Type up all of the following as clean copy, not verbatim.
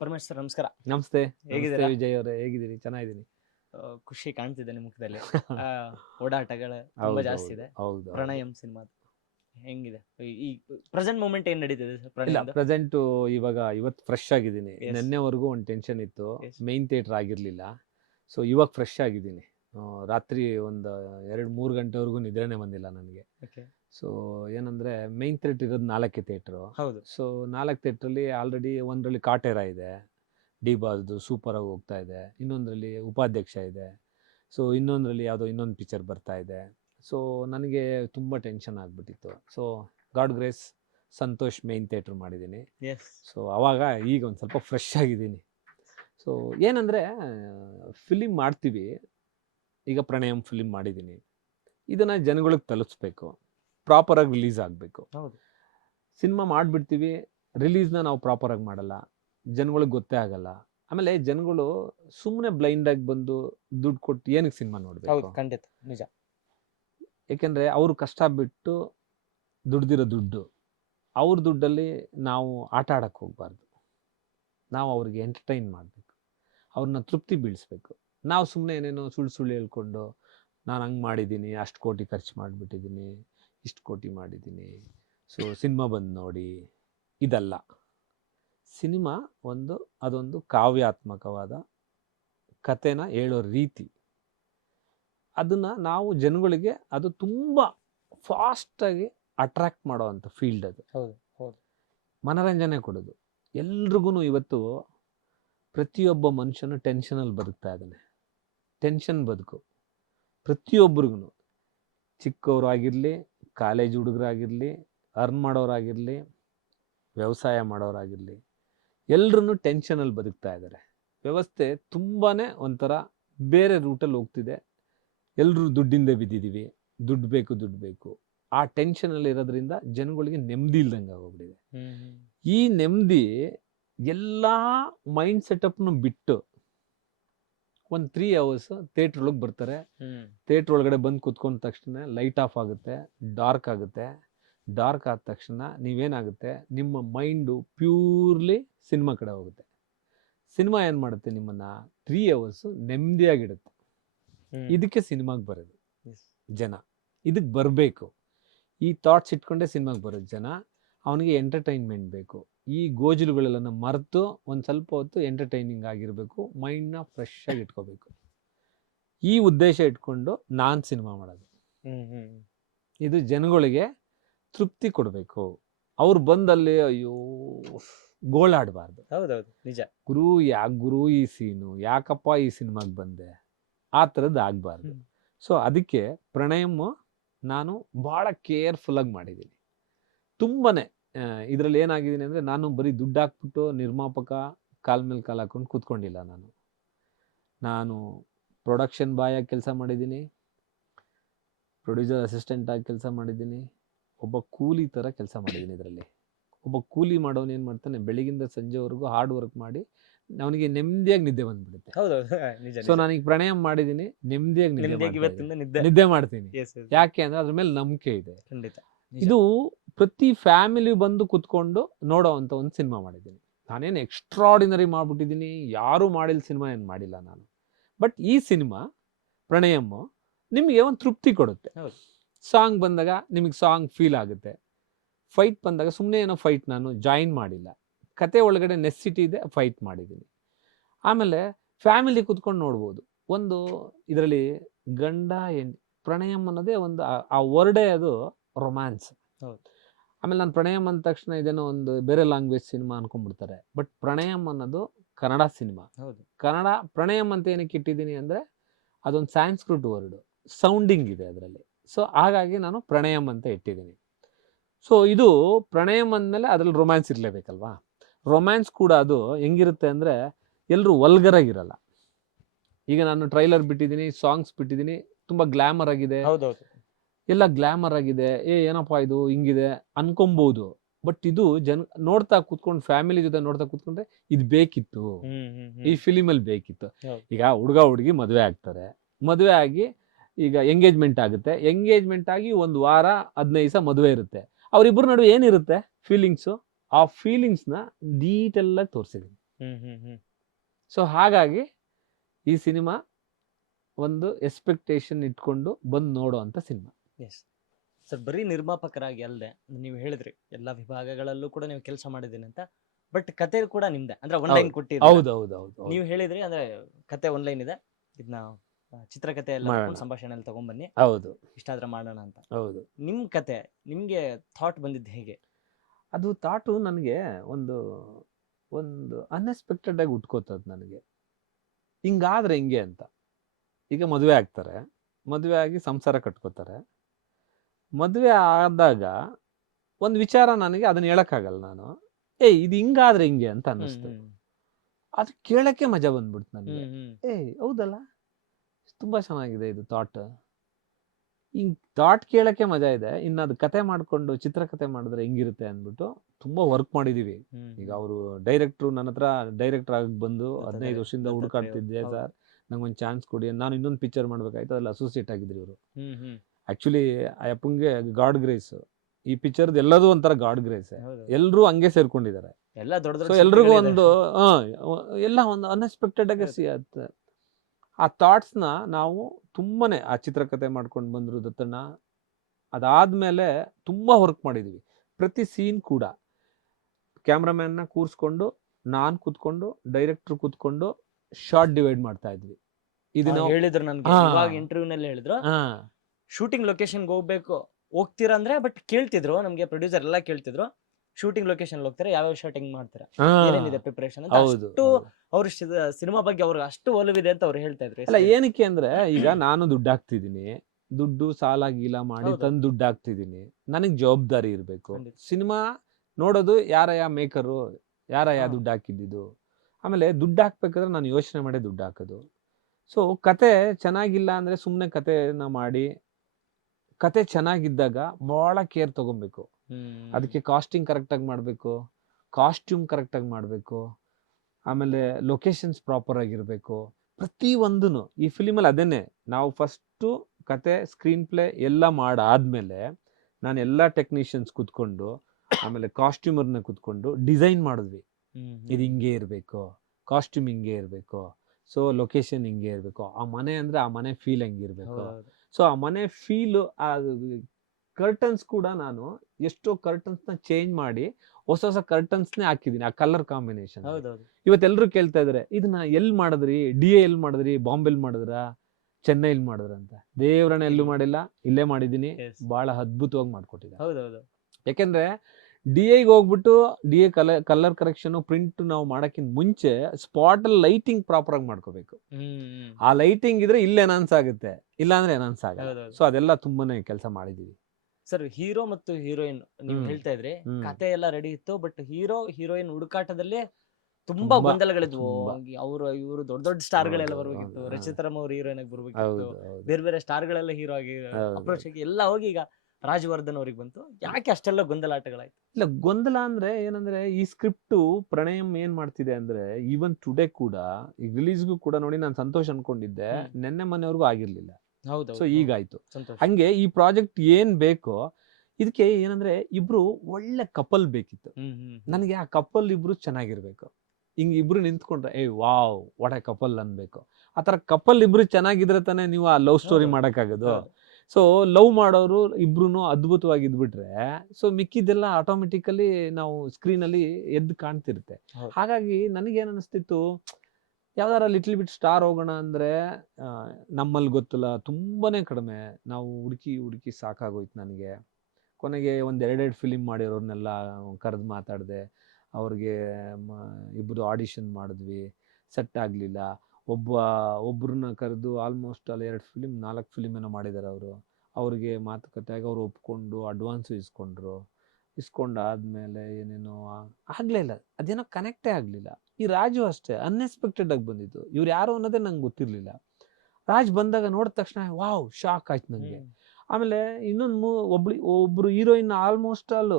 Paramesh sir ನಮಸ್ಕಾರ. ನಮಸ್ತೆ. ನಮಸ್ತೆ ಹೇಗಿದ್ದೀರಾ? ವಿಜಯ್ ಅವರೇ, ಹೇಗಿದ್ದೀರಿ? ಚೆನ್ನಾಗಿದ್ದೀನಿ. ಖುಷಿ ಕಾಣ್ತಿದೆ ನಿಮ್ಮ ಮುಖದಲ್ಲಿ. ಆ, ಓಡಾಟಗಳು ತುಂಬಾ ಹೌದು ಜಾಸ್ತಿ ಹೌದು ಇದೆ. ಹೌದು ಹೌದು. ಪ್ರಣಯಂ ಸಿನಿಮಾ ಹೆಂಗಿದೆ? ಈ ಪ್ರೆಸೆಂಟ್ ಮೂಮೆಂಟ್ ಏನ್ ನಡೀತಿದೆ ಸರ್ ಇಲ್ಲ, ಪ್ರಣಯಂದು? ಪ್ರೆಸೆಂಟ್ ಇವತ್ತು ಫ್ರೆಶ್ ಆಗಿದ್ದೀನಿ. Yes. ನೆನ್ನೆವರೆಗೂ ಒಂದು ಟೆನ್ಷನ್ ಇತ್ತು, Yes. ಮೇನ್ ಥಿಯೇಟರ್ ಆಗಿರಲಿಲ್ಲ. ಸೊ ಇವಾಗ ಫ್ರೆಶ್ ಆಗಿದ್ದೀನಿ. ರಾತ್ರಿ ಒಂದು 2-3 ಗಂಟೆವರೆಗೂ ನಿದ್ರೆನೇ ಬಂದಿಲ್ಲ ನನಗೆ. Okay. ಸೊ ಏನಂದರೆ ಮೇನ್ ಥಿಯೇಟರ್ ಇರೋದು 4 ಥಿಯೇಟ್ರು. ಹೌದು. ಸೊ 4 ಥಿಯೇಟ್ರಲ್ಲಿ ಆಲ್ರೆಡಿ ಒಂದರಲ್ಲಿ ಕಾಟೇರ ಇದೆ, ಡಿ ಬಾಸ್ದು ಸೂಪರಾಗಿ ಹೋಗ್ತಾ ಇದೆ. ಇನ್ನೊಂದರಲ್ಲಿ ಉಪಾಧ್ಯಕ್ಷ ಇದೆ. ಸೊ ಇನ್ನೊಂದರಲ್ಲಿ ಯಾವುದೋ ಇನ್ನೊಂದು ಪಿಕ್ಚರ್ ಬರ್ತಾ ಇದೆ. ಸೊ ನನಗೆ ತುಂಬ ಟೆನ್ಷನ್ ಆಗಿಬಿಟ್ಟಿತ್ತು. So god grace Santosh main theatre ಮಾಡಿದ್ದೀನಿ. Yes. ಸೊ ಆವಾಗ ಈಗ ಒಂದು ಸ್ವಲ್ಪ ಫ್ರೆಶ್ ಆಗಿದ್ದೀನಿ. ಸೊ ಏನಂದರೆ ಫಿಲಿಮ್ ಮಾಡ್ತೀವಿ, ಈಗ ಪ್ರಣಯಂ ಫಿಲಿಮ್ ಮಾಡಿದ್ದೀನಿ, ಇದನ್ನು ಜನಗಳಿಗೆ ತಲುಪಿಸ್ಬೇಕು, ಪ್ರಾಪರಾಗಿ ರಿಲೀಸ್ ಆಗಬೇಕು. ಹೌದು. ಸಿನಿಮಾ ಮಾಡಿಬಿಡ್ತೀವಿ, ರಿಲೀಸ್ನ ನಾವು ಪ್ರಾಪರಾಗಿ ಮಾಡಲ್ಲ, ಜನಗಳಿಗೆ ಗೊತ್ತೇ ಆಗಲ್ಲ. ಆಮೇಲೆ ಜನಗಳು ಸುಮ್ಮನೆ ಬ್ಲೈಂಡಾಗಿ ಬಂದು ದುಡ್ಡು ಕೊಟ್ಟು ಏನಕ್ಕೆ ಸಿನಿಮಾ ಹೌದು, ನೋಡಬೇಕು? ಖಂಡಿತ ನಿಜ. ಏಕೆಂದರೆ ಅವರು ಕಷ್ಟ ಬಿಟ್ಟು ದುಡ್ದಿರೋ ದುಡ್ಡು, ಅವ್ರ ದುಡ್ಡಲ್ಲಿ ನಾವು ಆಟ ಆಡೋಕ್ಕೆ ಹೋಗಬಾರ್ದು. ನಾವು ಅವ್ರಿಗೆ ಎಂಟರ್ಟೈನ್ ಮಾಡಬೇಕು, ಅವ್ರನ್ನ ತೃಪ್ತಿ ಬೀಳಿಸ್ಬೇಕು. ನಾವು ಸುಮ್ಮನೆ ಏನೇನೋ ಸುಳ್ಳು ಹೇಳ್ಕೊಂಡು ನಾನು ಹಂಗೆ ಮಾಡಿದ್ದೀನಿ, ಅಷ್ಟು ಕೋಟಿ ಖರ್ಚು ಮಾಡಿಬಿಟ್ಟಿದ್ದೀನಿ, ಇಷ್ಟು ಕೋಟಿ ಮಾಡಿದ್ದೀನಿ, ಸೊ ಸಿನಿಮಾ ಬಂದು ನೋಡಿ, ಇದಲ್ಲ. ಸಿನಿಮಾ ಅದೊಂದು ಕಾವ್ಯಾತ್ಮಕವಾದ ಕಥೆನ ಹೇಳೋ ರೀತಿ. ಅದನ್ನು ನಾವು ಜನಗಳಿಗೆ ಅದು ತುಂಬ ಫಾಸ್ಟಾಗಿ ಅಟ್ರ್ಯಾಕ್ಟ್ ಮಾಡೋ ಅಂಥ ಫೀಲ್ಡ್ ಅದು. ಹೌದು ಹೌದು. ಮನರಂಜನೆ ಕೊಡೋದು ಎಲ್ರಿಗೂ. ಇವತ್ತು ಪ್ರತಿಯೊಬ್ಬ ಮನುಷ್ಯನು ಟೆನ್ಷನಲ್ಲಿ ಬದುಕ್ತಾ ಇದ್ದಾನೆ. ಟೆನ್ಷನ್ ಬದುಕು ಪ್ರತಿಯೊಬ್ಬರಿಗೂ, ಚಿಕ್ಕವರು ಆಗಿರಲಿ, ಕಾಲೇಜ್ ಹುಡುಗರಾಗಿರಲಿ, ಅರ್ನ್ ಮಾಡೋರಾಗಿರಲಿ, ವ್ಯವಸಾಯ ಮಾಡೋರಾಗಿರಲಿ, ಎಲ್ಲರೂ ಟೆನ್ಷನಲ್ಲಿ ಬದುಕ್ತಾ ಇದ್ದಾರೆ. ವ್ಯವಸ್ಥೆ ತುಂಬಾ ಒಂಥರ ಬೇರೆ ರೂಟಲ್ಲಿ ಹೋಗ್ತಿದೆ. ಎಲ್ಲರೂ ದುಡ್ಡಿಂದ ಬಿದ್ದಿದ್ದೀವಿ, ದುಡ್ಡು ಬೇಕು. ಆ ಟೆನ್ಷನಲ್ಲಿ ಇರೋದ್ರಿಂದ ಜನಗಳಿಗೆ ನೆಮ್ಮದಿ ಇಲ್ದಂಗೆ ಆಗೋಗ್ಬಿಟ್ಟಿದೆ. ಈ ನೆಮ್ಮದಿ ಎಲ್ಲ ಮೈಂಡ್ ಸೆಟಪ್ನು ಬಿಟ್ಟು ಒಂದು 3 hours ಥಿಯೇಟ್ರ್ ಒಳಗೆ ಬರ್ತಾರೆ. ಥಿಯೇಟ್ರ್ ಒಳಗಡೆ ಬಂದು ಕೂತ್ಕೊಂಡ ತಕ್ಷಣ ಲೈಟ್ ಆಫ್ ಆಗುತ್ತೆ, ಡಾರ್ಕ್ ಆಗುತ್ತೆ. ಡಾರ್ಕ್ ಆದ ತಕ್ಷಣ ನೀವೇನಾಗುತ್ತೆ, ನಿಮ್ಮ ಮೈಂಡು ಪ್ಯೂರ್ಲಿ ಸಿನಿಮಾ ಕಡೆ ಹೋಗುತ್ತೆ. ಸಿನಿಮಾ ಏನು ಮಾಡುತ್ತೆ, ನಿಮ್ಮನ್ನು 3 hours ನೆಮ್ಮದಿಯಾಗಿಡುತ್ತೆ. ಇದಕ್ಕೆ ಸಿನಿಮಾಗೆ ಬರೋದು ಜನ, ಇದಕ್ಕೆ ಬರಬೇಕು. ಈ ಥಾಟ್ಸ್ ಇಟ್ಕೊಂಡೇ ಸಿನಿಮಾಗೆ ಬರೋದು ಜನ. ಅವನಿಗೆ ಎಂಟರ್ಟೈನ್ಮೆಂಟ್ ಬೇಕು. ಈ ಗೋಜಲುಗಳೆಲ್ಲ ಮರೆತು ಒಂದು ಸ್ವಲ್ಪ ಹೊತ್ತು ಎಂಟರ್ಟೈನಿಂಗ್ ಆಗಿರಬೇಕು, ಮೈಂಡ್ನ ಫ್ರೆಶ್ ಆಗಿ ಇಟ್ಕೋಬೇಕು. ಈ ಉದ್ದೇಶ ಇಟ್ಕೊಂಡು ನಾನು ಸಿನಿಮಾ ಮಾಡೋದು. ಇದು ಜನಗಳಿಗೆ ತೃಪ್ತಿ ಕೊಡಬೇಕು. ಅವ್ರು ಬಂದಲ್ಲಿ ಅಯ್ಯೋ ಗೋಳಾಡಬಾರ್ದು. ಹೌದೌದು ನಿಜ. ಗುರು ಈ ಸೀನು ಯಾಕಪ್ಪ ಈ ಸಿನಿಮಾಗೆ ಬಂದೆ, ಆ ಥರದ್ದು ಆಗಬಾರ್ದು. ಸೊ ಅದಕ್ಕೆ ಪ್ರಣಯಂ ನಾನು ಭಾಳ ಕೇರ್ಫುಲ್ಲಾಗಿ ಮಾಡಿದ್ದೀನಿ. ತುಂಬಾ ಇದರಲ್ಲಿ ಏನಾಗಿದ್ದೀನಿ ಅಂದರೆ, ನಾನು ಬರೀ ದುಡ್ಡು ಹಾಕ್ಬಿಟ್ಟು ನಿರ್ಮಾಪಕ ಕಾಲ ಮೇಲೆ ಕಾಲು ಹಾಕೊಂಡು ಕೂತ್ಕೊಂಡಿಲ್ಲ. ನಾನು ಪ್ರೊಡಕ್ಷನ್ ಬಾಯ್ ಆಗಿ ಕೆಲಸ ಮಾಡಿದ್ದೀನಿ, ಪ್ರೊಡ್ಯೂಸರ್ ಅಸಿಸ್ಟೆಂಟಾಗಿ ಕೆಲಸ ಮಾಡಿದ್ದೀನಿ, ಒಬ್ಬ ಕೂಲಿ ಥರ ಕೆಲಸ ಮಾಡಿದ್ದೀನಿ. ಇದರಲ್ಲಿ ಒಬ್ಬ ಕೂಲಿ ಮಾಡೋನು ಏನು ಮಾಡ್ತಾನೆ, ಬೆಳಗಿಂದ ಸಂಜೆವರೆಗೂ ಹಾರ್ಡ್ ವರ್ಕ್ ಮಾಡಿ ಅವನಿಗೆ ನೆಮ್ಮದಿಯಾಗಿ ನಿದ್ದೆ ಬಂದ್ಬಿಡುತ್ತೆ. ಸೊ ನಾನೀಗ ಪ್ರಣಯಂ ಮಾಡಿದ್ದೀನಿ, ನೆಮ್ಮದಿಯಾಗಿ ನಿದ್ದೆ ಮಾಡ್ತೀನಿ. ಯಾಕೆ ಅಂದರೆ ಅದ್ರ ಮೇಲೆ ನಂಬಿಕೆ ಇದೆ. ಇದು ಪ್ರತಿ ಫ್ಯಾಮಿಲಿ ಬಂದು ಕುತ್ಕೊಂಡು ನೋಡೋ ಅಂಥ ಒಂದು ಸಿನಿಮಾ ಮಾಡಿದ್ದೀನಿ. ನಾನೇನು ಎಕ್ಸ್ಟ್ರಾರ್ಡಿನರಿ ಮಾಡ್ಬಿಟ್ಟಿದ್ದೀನಿ, ಯಾರೂ ಮಾಡಿಲ್ಲ ಸಿನಿಮಾ ಏನು ಮಾಡಿಲ್ಲ ನಾನು. ಬಟ್ ಈ ಸಿನಿಮಾ ಪ್ರಣಯಂ ನಿಮಗೆ ಒಂದು ತೃಪ್ತಿ ಕೊಡುತ್ತೆ. ಸಾಂಗ್ ಬಂದಾಗ ನಿಮಗೆ ಸಾಂಗ್ ಫೀಲ್ ಆಗುತ್ತೆ. ಫೈಟ್ ಬಂದಾಗ ಸುಮ್ಮನೆ ಏನೋ ಫೈಟ್ ನಾನು ಜಾಯಿನ್ ಮಾಡಿಲ್ಲ, ಕತೆ ಒಳಗಡೆ ನೆಸ್ಸಿಟಿ ಇದೆ, ಫೈಟ್ ಮಾಡಿದ್ದೀನಿ. ಆಮೇಲೆ ಫ್ಯಾಮಿಲಿ ಕುತ್ಕೊಂಡು ನೋಡ್ಬೋದು. ಒಂದು ಇದರಲ್ಲಿ ಗಂಡ ಹೆಂಡತಿ ಪ್ರಣಯಂ ಅನ್ನೋದೇ ಒಂದು ಆ ವರ್ಡೇ ಅದು ರೊಮ್ಯಾನ್ಸ್. ಆಮೇಲೆ ನಾನು ಪ್ರಣಯಂ ಅಂದ ತಕ್ಷಣ ಇದೇನೋ ಒಂದು ಬೇರೆ ಲ್ಯಾಂಗ್ವೇಜ್ ಸಿನಿಮಾ ಅನ್ಕೊಂಡ್ಬಿಡ್ತಾರೆ. ಬಟ್ ಪ್ರಣಯಂ ಅನ್ನೋದು ಕನ್ನಡ ಸಿನಿಮಾ. ಕನ್ನಡ ಪ್ರಣಯಂ ಅಂತ ಏನಕ್ಕೆ ಇಟ್ಟಿದ್ದೀನಿ ಅಂದರೆ, ಅದೊಂದು ಸ್ಯಾನ್ಸ್ಕ್ರಿಟ್ ವರ್ಡ್, ಸೌಂಡಿಂಗ್ ಇದೆ ಅದರಲ್ಲಿ. ಸೊ ಹಾಗಾಗಿ ನಾನು ಪ್ರಣಯಂ ಅಂತ ಇಟ್ಟಿದ್ದೀನಿ. ಸೊ ಇದು ಪ್ರಣಯಂ ಅಂದಮೇಲೆ ಅದರಲ್ಲಿ ರೊಮ್ಯಾನ್ಸ್ ಇರಲೇಬೇಕಲ್ವಾ. ರೊಮ್ಯಾನ್ಸ್ ಕೂಡ ಅದು ಹೆಂಗಿರುತ್ತೆ ಅಂದರೆ, ಎಲ್ಲರೂ ವಲ್ಗರಾಗಿರಲ್ಲ. ಈಗ ನಾನು ಟ್ರೈಲರ್ ಬಿಟ್ಟಿದ್ದೀನಿ, ಸಾಂಗ್ಸ್ ಬಿಟ್ಟಿದ್ದೀನಿ, ತುಂಬ ಗ್ಲಾಮರ್ ಆಗಿದೆ, ಎಲ್ಲ ಗ್ಲಾಮರ್ ಆಗಿದೆ, ಏನಪ್ಪ ಇದು ಹಿಂಗಿದೆ ಅನ್ಕೊಬೋದು. ಬಟ್ ಇದು ನೋಡ್ತಾ ಕೂತ್ಕೊಂಡು ಫ್ಯಾಮಿಲಿ ಜೊತೆ ನೋಡ್ತಾ ಕೂತ್ಕೊಂಡ್ರೆ ಇದು ಬೇಕಿತ್ತು, ಈ ಫಿಲಿಮಲ್ಲಿ ಬೇಕಿತ್ತು. ಈಗ ಹುಡುಗ ಮದುವೆ ಆಗ್ತಾರೆ, ಮದುವೆ ಆಗಿ ಈಗ ಎಂಗೇಜ್ಮೆಂಟ್ ಆಗುತ್ತೆ, ಎಂಗೇಜ್ಮೆಂಟ್ ಆಗಿ 1 ವಾರ 15 ದಿವಸ ಮದುವೆ ಇರುತ್ತೆ. ಅವರಿಬ್ಬರ ನಡುವೆ ಏನಿರುತ್ತೆ ಫೀಲಿಂಗ್ಸು, ಆ ಫೀಲಿಂಗ್ಸ್ನ ಡೀಟೇಲಾಗಿ ತೋರಿಸಿದ್ದೀನಿ. ಸೊ ಹಾಗಾಗಿ ಈ ಸಿನಿಮಾ ಒಂದು ಎಕ್ಸ್ಪೆಕ್ಟೇಷನ್ ಇಟ್ಕೊಂಡು ಬಂದು ನೋಡೋ ಅಂತ ಸಿನಿಮಾ. ಎಸ್ ಸರ್, ಬರೀ ನಿರ್ಮಾಪಕರಾಗಿ ಅಲ್ಲದೆ ನೀವು ಹೇಳಿದ್ರಿ ಎಲ್ಲ ವಿಭಾಗಗಳಲ್ಲೂ ಕೂಡ ನೀವು ಕೆಲಸ ಮಾಡಿದ್ದೀನಿ ಅಂತ, ಬಟ್ ಕತೆ ಕೂಡ ನಿಮ್ದೆ, ಅಂದ್ರೆ ಒನ್ಲೈನ್ ಕೊಟ್ಟಿದ್ದೀರಾ. ಹೌದೌದು. ನೀವು ಹೇಳಿದ್ರಿ ಅಂದ್ರೆ ಕತೆ ಒನ್ಲೈನ್ ಇದೆ, ಇದನ್ನ ಚಿತ್ರಕಥೆ ಎಲ್ಲ ಮಾಡೋಣ. ನೋಡ್ಕೊಂಡು ಸಂಭಾಷಣೆಯಲ್ಲಿ ತಗೊಂಡ್ಬನ್ನಿ, ಹೌದು ಇಷ್ಟ ಆದ್ರೆ ಮಾಡೋಣ ಅಂತ. ಹೌದು. ನಿಮ್ ಕತೆ ನಿಮ್ಗೆ ಥಾಟ್ ಬಂದಿದ್ದು ಹೇಗೆ? ಅದು ಥಾಟು ನನಗೆ ಒಂದು ಒಂದು ಅನ್ಎಕ್ಸ್ಪೆಕ್ಟೆಡ್ ಆಗಿ ಉಟ್ಕೋತದ ನನಗೆ. ಹಿಂಗಾದ್ರೆ ಹಿಂಗೆ ಅಂತ. ಈಗ ಮದುವೆ ಆಗ್ತಾರೆ, ಮದುವೆ ಆಗಿ ಸಂಸಾರ ಕಟ್ಕೋತಾರೆ. ಮದುವೆ ಆದಾಗ ಒಂದು ವಿಚಾರ ನನಗೆ ಅದನ್ನ ಹೇಳಕ್ಕಾಗಲ್ಲ ನಾನು. ಇದು ಹಿಂಗಾದ್ರೆ ಹಿಂಗೆ ಅಂತ ಅನ್ನಿಸ್ತು. ಅದು ಕೇಳಕ್ಕೆ ಮಜಾ ಬಂದ್ಬಿಡ್ತು ನನಗೆ. ಹೌದಲ್ಲ, ತುಂಬಾ ಚೆನ್ನಾಗಿದೆ ಇದು ಥಾಟ್. ಹಿಂಗ್ ಥಾಟ್ ಕೇಳಕ್ಕೆ ಮಜಾ ಇದೆ, ಇನ್ನು ಅದು ಕತೆ ಮಾಡ್ಕೊಂಡು ಚಿತ್ರಕಥೆ ಮಾಡಿದ್ರೆ ಹೆಂಗಿರುತ್ತೆ ಅಂದ್ಬಿಟ್ಟು ತುಂಬಾ ವರ್ಕ್ ಮಾಡಿದೀವಿ. ಈಗ ಅವರು ಡೈರೆಕ್ಟ್ರು ನನ್ನ ಹತ್ರ ಡೈರೆಕ್ಟರ್ ಆಗಿ ಬಂದು 15 ವರ್ಷದಿಂದ ಹುಡುಕಾಡ್ತಿದ್ದೆ, ಸರ್ ನಂಗೊಂದು ಚಾನ್ಸ್ ಕೊಡಿ, ನಾನು ಇನ್ನೊಂದು ಪಿಕ್ಚರ್ ಮಾಡ್ಬೇಕಾಯ್ತು, ಅದ್ರಲ್ಲಿ ಅಸೋಸಿಯೇಟ್ ಆಗಿದ್ರು ಇವರು. ಆಕ್ಚುಲಿ ಅಯ್ಯಪ್ಪಂಗೆ ಗಾಡ್ ಗ್ರೇಸ್, ಈ ಪಿಕ್ಚರ್ದು ಎಲ್ಲದೂ ಒಂಥರ ಗಾಡ್ ಗ್ರೇಸ್. ಎಲ್ರು ಹಂಗೆ ಸೇರ್ಕೊಂಡಿದ್ದಾರೆ, ಎಲ್ಲ ದೊಡ್ಡ ಸೊ ಎಲ್ರಿಗೂ ಒಂದು ಎಲ್ಲ ಒಂದು ಅನ್ಎಕ್ಸ್ಪೆಕ್ಟೆಡ್ ಆಗಿ ಸಿಗತ್ತೆ. ಆ ಥಾಟ್ಸ್ ನ ನಾವು ತುಂಬಾನೇ ಆ ಚಿತ್ರಕಥೆ ಮಾಡ್ಕೊಂಡು ಬಂದ್ರು ದತ್ತಣ್ಣ. ಅದಾದ್ಮೇಲೆ ತುಂಬಾ ವರ್ಕ್ ಮಾಡಿದೀವಿ. ಪ್ರತಿ ಸೀನ್ ಕೂಡ ಕ್ಯಾಮ್ರಾಮನ್ ನ ಕೂರ್ಸ್ಕೊಂಡು, ನಾನ್ ಕೂತ್ಕೊಂಡು, ಡೈರೆಕ್ಟರ್ ಕೂತ್ಕೊಂಡು ಶಾರ್ಟ್ ಡಿವೈಡ್ ಮಾಡ್ತಾ ಇದ್ವಿ. ಇದನ್ನ ಹೇಳಿದ್ರು ನನ್ಗೆ ಇವಾಗ ಇಂಟರ್ವ್ಯೂ ನಲ್ಲಿ ಹೇಳಿದ್ರು, ಶೂಟಿಂಗ್ ಲೊಕೇಶನ್ ಹೋಗ್ತೀರಾ ಅಂದ್ರೆ, ಬಟ್ ಕೇಳ್ತಿದ್ರು ನಮ್ಗೆ ಪ್ರೊಡ್ಯೂಸರ್ ಎಲ್ಲ ಕೇಳ್ತಿದ್ರು, ಶೂಟಿಂಗ್ ಲೊಕೇಶನ್ ಹೋಗ್ತಾರೆ, ಯಾವ್ಯಾವ ಶಾಟಿಂಗ್ ಮಾಡ್ತಾರೆ, ಏನೇನಿದೆ ಪ್ರಿಪರೇಷನ್ ಅಂತ. ಅಷ್ಟು ಅವ್ರ ಸಿನಿಮಾ ಬಗ್ಗೆ ಅವ್ರಿಗೆ ಅಷ್ಟು ಒಲವಿದೆ ಅಂತ ಅವ್ರು ಹೇಳ್ತಾ ಇದ್ರು. ಅಲ್ಲ, ಏನಕ್ಕೆ ಅಂದ್ರೆ ಈಗ ನಾನು ದುಡ್ಡು ಹಾಕ್ತಿದೀನಿ, ದುಡ್ಡು ಸಾಲ ಗೀಲ ಮಾಡಿ ತಂದು ದುಡ್ಡು ಹಾಕ್ತಿದೀನಿ, ನನಗ್ ಜವಾಬ್ದಾರಿ ಇರ್ಬೇಕು. ಸಿನಿಮಾ ನೋಡೋದು ಯಾರಯ್ಯ ಮೇಕರು, ಯಾರಯ್ಯ ದುಡ್ಡು ಹಾಕಿದ್ದು. ಆಮೇಲೆ ದುಡ್ಡು ಹಾಕ್ಬೇಕಾದ್ರೆ ನಾನು ಯೋಚನೆ ಮಾಡಿ ದುಡ್ಡು ಹಾಕೋದು. ಸೊ ಕತೆ ಚೆನ್ನಾಗಿಲ್ಲ ಅಂದ್ರೆ ಸುಮ್ನೆ ಕತೆನ ಮಾಡಿ, ಕತೆ ಚೆನ್ನಾಗಿದ್ದಾಗ ಬಹಳ ಕೇರ್ ತಗೊಬೇಕು. ಅದಕ್ಕೆ ಕಾಸ್ಟಿಂಗ್ ಕರೆಕ್ಟ್ ಆಗಿ ಮಾಡ್ಬೇಕು, ಕಾಸ್ಟ್ಯೂಮ್ ಕರೆಕ್ಟ್ ಆಗಿ ಮಾಡ್ಬೇಕು, ಆಮೇಲೆ ಲೊಕೇಶನ್ಸ್ ಪ್ರಾಪರ್ ಆಗಿರ್ಬೇಕು. ಪ್ರತಿ ಒಂದನು ಈ ಫಿಲಿಮಲ್ಲಿ ಅದೇನೆ, ನಾವು ಫಸ್ಟ್ ಕತೆ ಸ್ಕ್ರೀನ್ ಪ್ಲೇ ಎಲ್ಲ ಮಾಡಾದ್ಮೇಲೆ ನಾನು ಎಲ್ಲ ಟೆಕ್ನಿಷಿಯನ್ಸ್ ಕೂತ್ಕೊಂಡು, ಆಮೇಲೆ ಕಾಸ್ಟ್ಯೂಮರ್ನ ಕೂತ್ಕೊಂಡು ಡಿಸೈನ್ ಮಾಡಿದ್ವಿ. ಇದು ಹಿಂಗೆ ಇರಬೇಕು, ಕಾಸ್ಟ್ಯೂಮ್ ಹಿಂಗೆ ಇರಬೇಕು, ಸೊ ಲೊಕೇಶನ್ ಹಿಂಗೆ ಇರಬೇಕು, ಆ ಮನೆ ಅಂದ್ರೆ ಆ ಮನೆ ಫೀಲ್ ಹೆಂಗಿರ್ಬೇಕು. ಸೊ ಆ ಮನೆ ಫೀಲ್, ಆ ಕರ್ಟನ್ಸ್ ಕೂಡ ನಾನು ಎಷ್ಟೋ ಕರ್ಟನ್ಸ್ ನ ಚೇಂಜ್ ಮಾಡಿ ಹೊಸ ಹೊಸ ಕರ್ಟನ್ಸ್ ನೇ ಹಾಕಿದೀನಿ, ಆ ಕಲರ್ ಕಾಂಬಿನೇಷನ್. ಇವತ್ತೆಲ್ಲರೂ ಕೇಳ್ತಾ ಇದಾರೆ, ಇದನ್ನ ಎಲ್ಲಿ ಮಾಡಿದ್ರಿ, DA ಎಲ್ಲಿ ಮಾಡಿದ್ರಿ, ಬಾಂಬೆಲ್ ಮಾಡಿದ್ರ, ಚೆನ್ನೈಲ್ ಮಾಡಿದ್ರ ಅಂತ. ದೇವ್ರನ್ನ ಎಲ್ಲೂ ಮಾಡಿಲ್ಲ, ಇಲ್ಲೇ ಮಾಡಿದೀನಿ. ಬಹಳ ಅದ್ಭುತವಾಗಿ ಮಾಡ್ಕೊಟ್ಟಿದ್ದಾರೆ. ಯಾಕೆಂದ್ರೆ DA ಹೋಗ್ಬಿಟ್ಟು DA ಕಲರ್ ಕರೆಕ್ಷನ್ ಪ್ರಿಂಟ್ ನಾವು ಮಾಡಕ್ಕಿಂತ ಮುಂಚೆ ಸ್ಪಾಟ್ ಅಲ್ಲಿ ಲೈಟಿಂಗ್ ಪ್ರಾಪರ್ ಆಗಿ ಮಾಡ್ಕೋಬೇಕು. ಆ ಲೈಟಿಂಗ್ ಇದ್ರೆ ಇಲ್ಲಿ ಎನಾನ್ಸ್ ಆಗುತ್ತೆ, ಇಲ್ಲ ಅಂದ್ರೆ ಎನಾನ್ಸ್ ಆಗಲ್ಲ. ಸೊ ಅದೆಲ್ಲ ತುಂಬಾನೇ ಕೆಲಸ ಮಾಡಿದೀವಿ. ಸರ್, ಹೀರೋ ಮತ್ತು ಹೀರೋಯಿನ್ ನೀವು ಹೇಳ್ತಾ ಇದ್ರಿ, ಕತೆ ಎಲ್ಲ ರೆಡಿ ಇತ್ತು, ಬಟ್ ಹೀರೋ ಹೀರೋಯಿನ್ ಹುಡುಕಾಟದಲ್ಲಿ ತುಂಬಾ ಗೊಂದಲಗಳಿದ್ವು. ಅವರು ಇವರು ದೊಡ್ಡ ದೊಡ್ಡ ಸ್ಟಾರ್ ಗಳೆಲ್ಲ ಬರ್ಬೇಕಿತ್ತು, ರಚಿತಾರಾಮ್ ಅವ್ರು ಹೀರೋಯಿನ್ ಆಗಿ ಬರ್ಬೇಕಿತ್ತು, ಬೇರೆ ಬೇರೆ ಸ್ಟಾರ್ ಗಳೆಲ್ಲ ಹೀರೋ ಆಗಿ ಅಪ್ರೋಚ್ ಆಗಿ ಎಲ್ಲ ಹೋಗಿ ಈಗ ರಾಜವರ್ಧನ್ ಅವ್ರಿಗೆ ಬಂತು. ಯಾಕೆ ಅಷ್ಟೆಲ್ಲ ಗೊಂದಲಾಟಗಳಾಯ್ತು? ಇಲ್ಲ, ಗೊಂದಲ ಅಂದ್ರೆ ಏನಂದ್ರೆ, ಈ ಸ್ಕ್ರಿಪ್ಟ್ ಪ್ರಣಯಂ ಏನ್ ಮಾಡ್ತಿದೆ ಅಂದ್ರೆ, ಈವನ್ ಟುಡೇ ಕೂಡ ಈಗ ರಿಲೀಸ್ಗೂ ಕೂಡ ನೋಡಿ, ನಾನು ಸಂತೋಷ್ ಅನ್ಕೊಂಡಿದ್ದೆ, ನೆನ್ನೆ ಮೊನ್ನೆವರೆಗೂ ಆಗಿರ್ಲಿಲ್ಲ. ಸೊ ಈಗಾಯ್ತು. ಹಂಗೆ ಈ ಪ್ರಾಜೆಕ್ಟ್ ಏನ್ ಬೇಕೋ ಇದಕ್ಕೆ ಏನಂದ್ರೆ, ಇಬ್ರು ಒಳ್ಳೆ ಕಪಲ್ ಬೇಕಿತ್ತು ನನಗೆ. ಆ ಕಪಲ್ ಇಬ್ರು ಚೆನ್ನಾಗಿರ್ಬೇಕು. ಹಿಂಗ್ ಇಬ್ರು ನಿಂತ್ಕೊಂಡ್ರೆ ವಾವ್ ವಾಟ್ ಎ ಕಪಲ್ ಅನ್ಬೇಕು. ಆತರ ಕಪಲ್ ಇಬ್ರು ಚೆನ್ನಾಗಿದ್ರೆ ತಾನೇ ನೀವು ಆ ಲವ್ ಸ್ಟೋರಿ ಮಾಡಕ್ಕಾಗೋದು. ಸೊ ಲವ್ ಮಾಡೋರು ಇಬ್ರು ಅದ್ಭುತವಾಗಿ ಇದ್ಬಿಟ್ರೆ, ಸೊ ಮಿಕ್ಕಿದೆಲ್ಲ ಆಟೋಮೆಟಿಕಲಿ ನಾವು ಸ್ಕ್ರೀನ್ ಅಲ್ಲಿ ಎದ್ದು ಕಾಣ್ತಿರುತ್ತೆ. ಹಾಗಾಗಿ ನನಗೇನ್ ಅನಿಸ್ತಿತ್ತು, ಯಾವ್ದಾರ ಲಿಟ್ಲ್ ಬಿಟ್ ಸ್ಟಾರ್ ಹೋಗೋಣ ಅಂದ್ರೆ ನಮ್ಮಲ್ಲಿ ಗೊತ್ತಿಲ್ಲ, ತುಂಬಾನೇ ಕಡಿಮೆ. ನಾವು ಹುಡುಕಿ ಹುಡುಕಿ ಸಾಕಾಗೋಯ್ತು ನನಗೆ. ಕೊನೆಗೆ ಒಂದ್ 2 ಫಿಲಿಮ್ ಮಾಡಿರೋರ್ನೆಲ್ಲ ಕರೆದು ಮಾತಾಡಿದೆ. ಅವ್ರಿಗೆ ಇಬ್ರು ಆಡಿಷನ್ ಮಾಡಿದ್ವಿ, ಸೆಟ್ ಆಗ್ಲಿಲ್ಲ. ಒಬ್ರನ್ನ ಕರೆದು ಆಲ್ಮೋಸ್ಟ್ ಅಲ್ಲಿ 2 ಫಿಲಿಮ್ 4 ಫಿಲಿಮ್ ಏನೋ ಮಾಡಿದ್ದಾರೆ ಅವರು. ಅವ್ರಿಗೆ ಮಾತುಕತೆ ಆಗಿ ಅವ್ರು ಒಪ್ಕೊಂಡು ಅಡ್ವಾನ್ಸು ಇಸ್ಕೊಂಡಾದ್ಮೇಲೆ ಏನೇನೋ ಆಗ್ಲೇ ಇಲ್ಲ, ಅದೇನೋ ಕನೆಕ್ಟೇ ಆಗ್ಲಿಲ್ಲ. ಈ ರಾಜು ಅಷ್ಟೇ ಅನ್ಎಕ್ಸ್ಪೆಕ್ಟೆಡ್ ಆಗಿ ಬಂದಿದ್ದು. ಇವ್ರು ಯಾರು ಅನ್ನೋದೇ ನಂಗೆ ಗೊತ್ತಿರ್ಲಿಲ್ಲ. ರಾಜ್ ಬಂದಾಗ ನೋಡಿದ ತಕ್ಷಣ ವಾವ್ ಶಾಕ್ ಆಯ್ತು ನಂಗೆ. ಆಮೇಲೆ ಇನ್ನೊಂದು ಒಬ್ರು ಹೀರೋಯಿನ್ ಆಲ್ಮೋಸ್ಟ್ ಆಲ್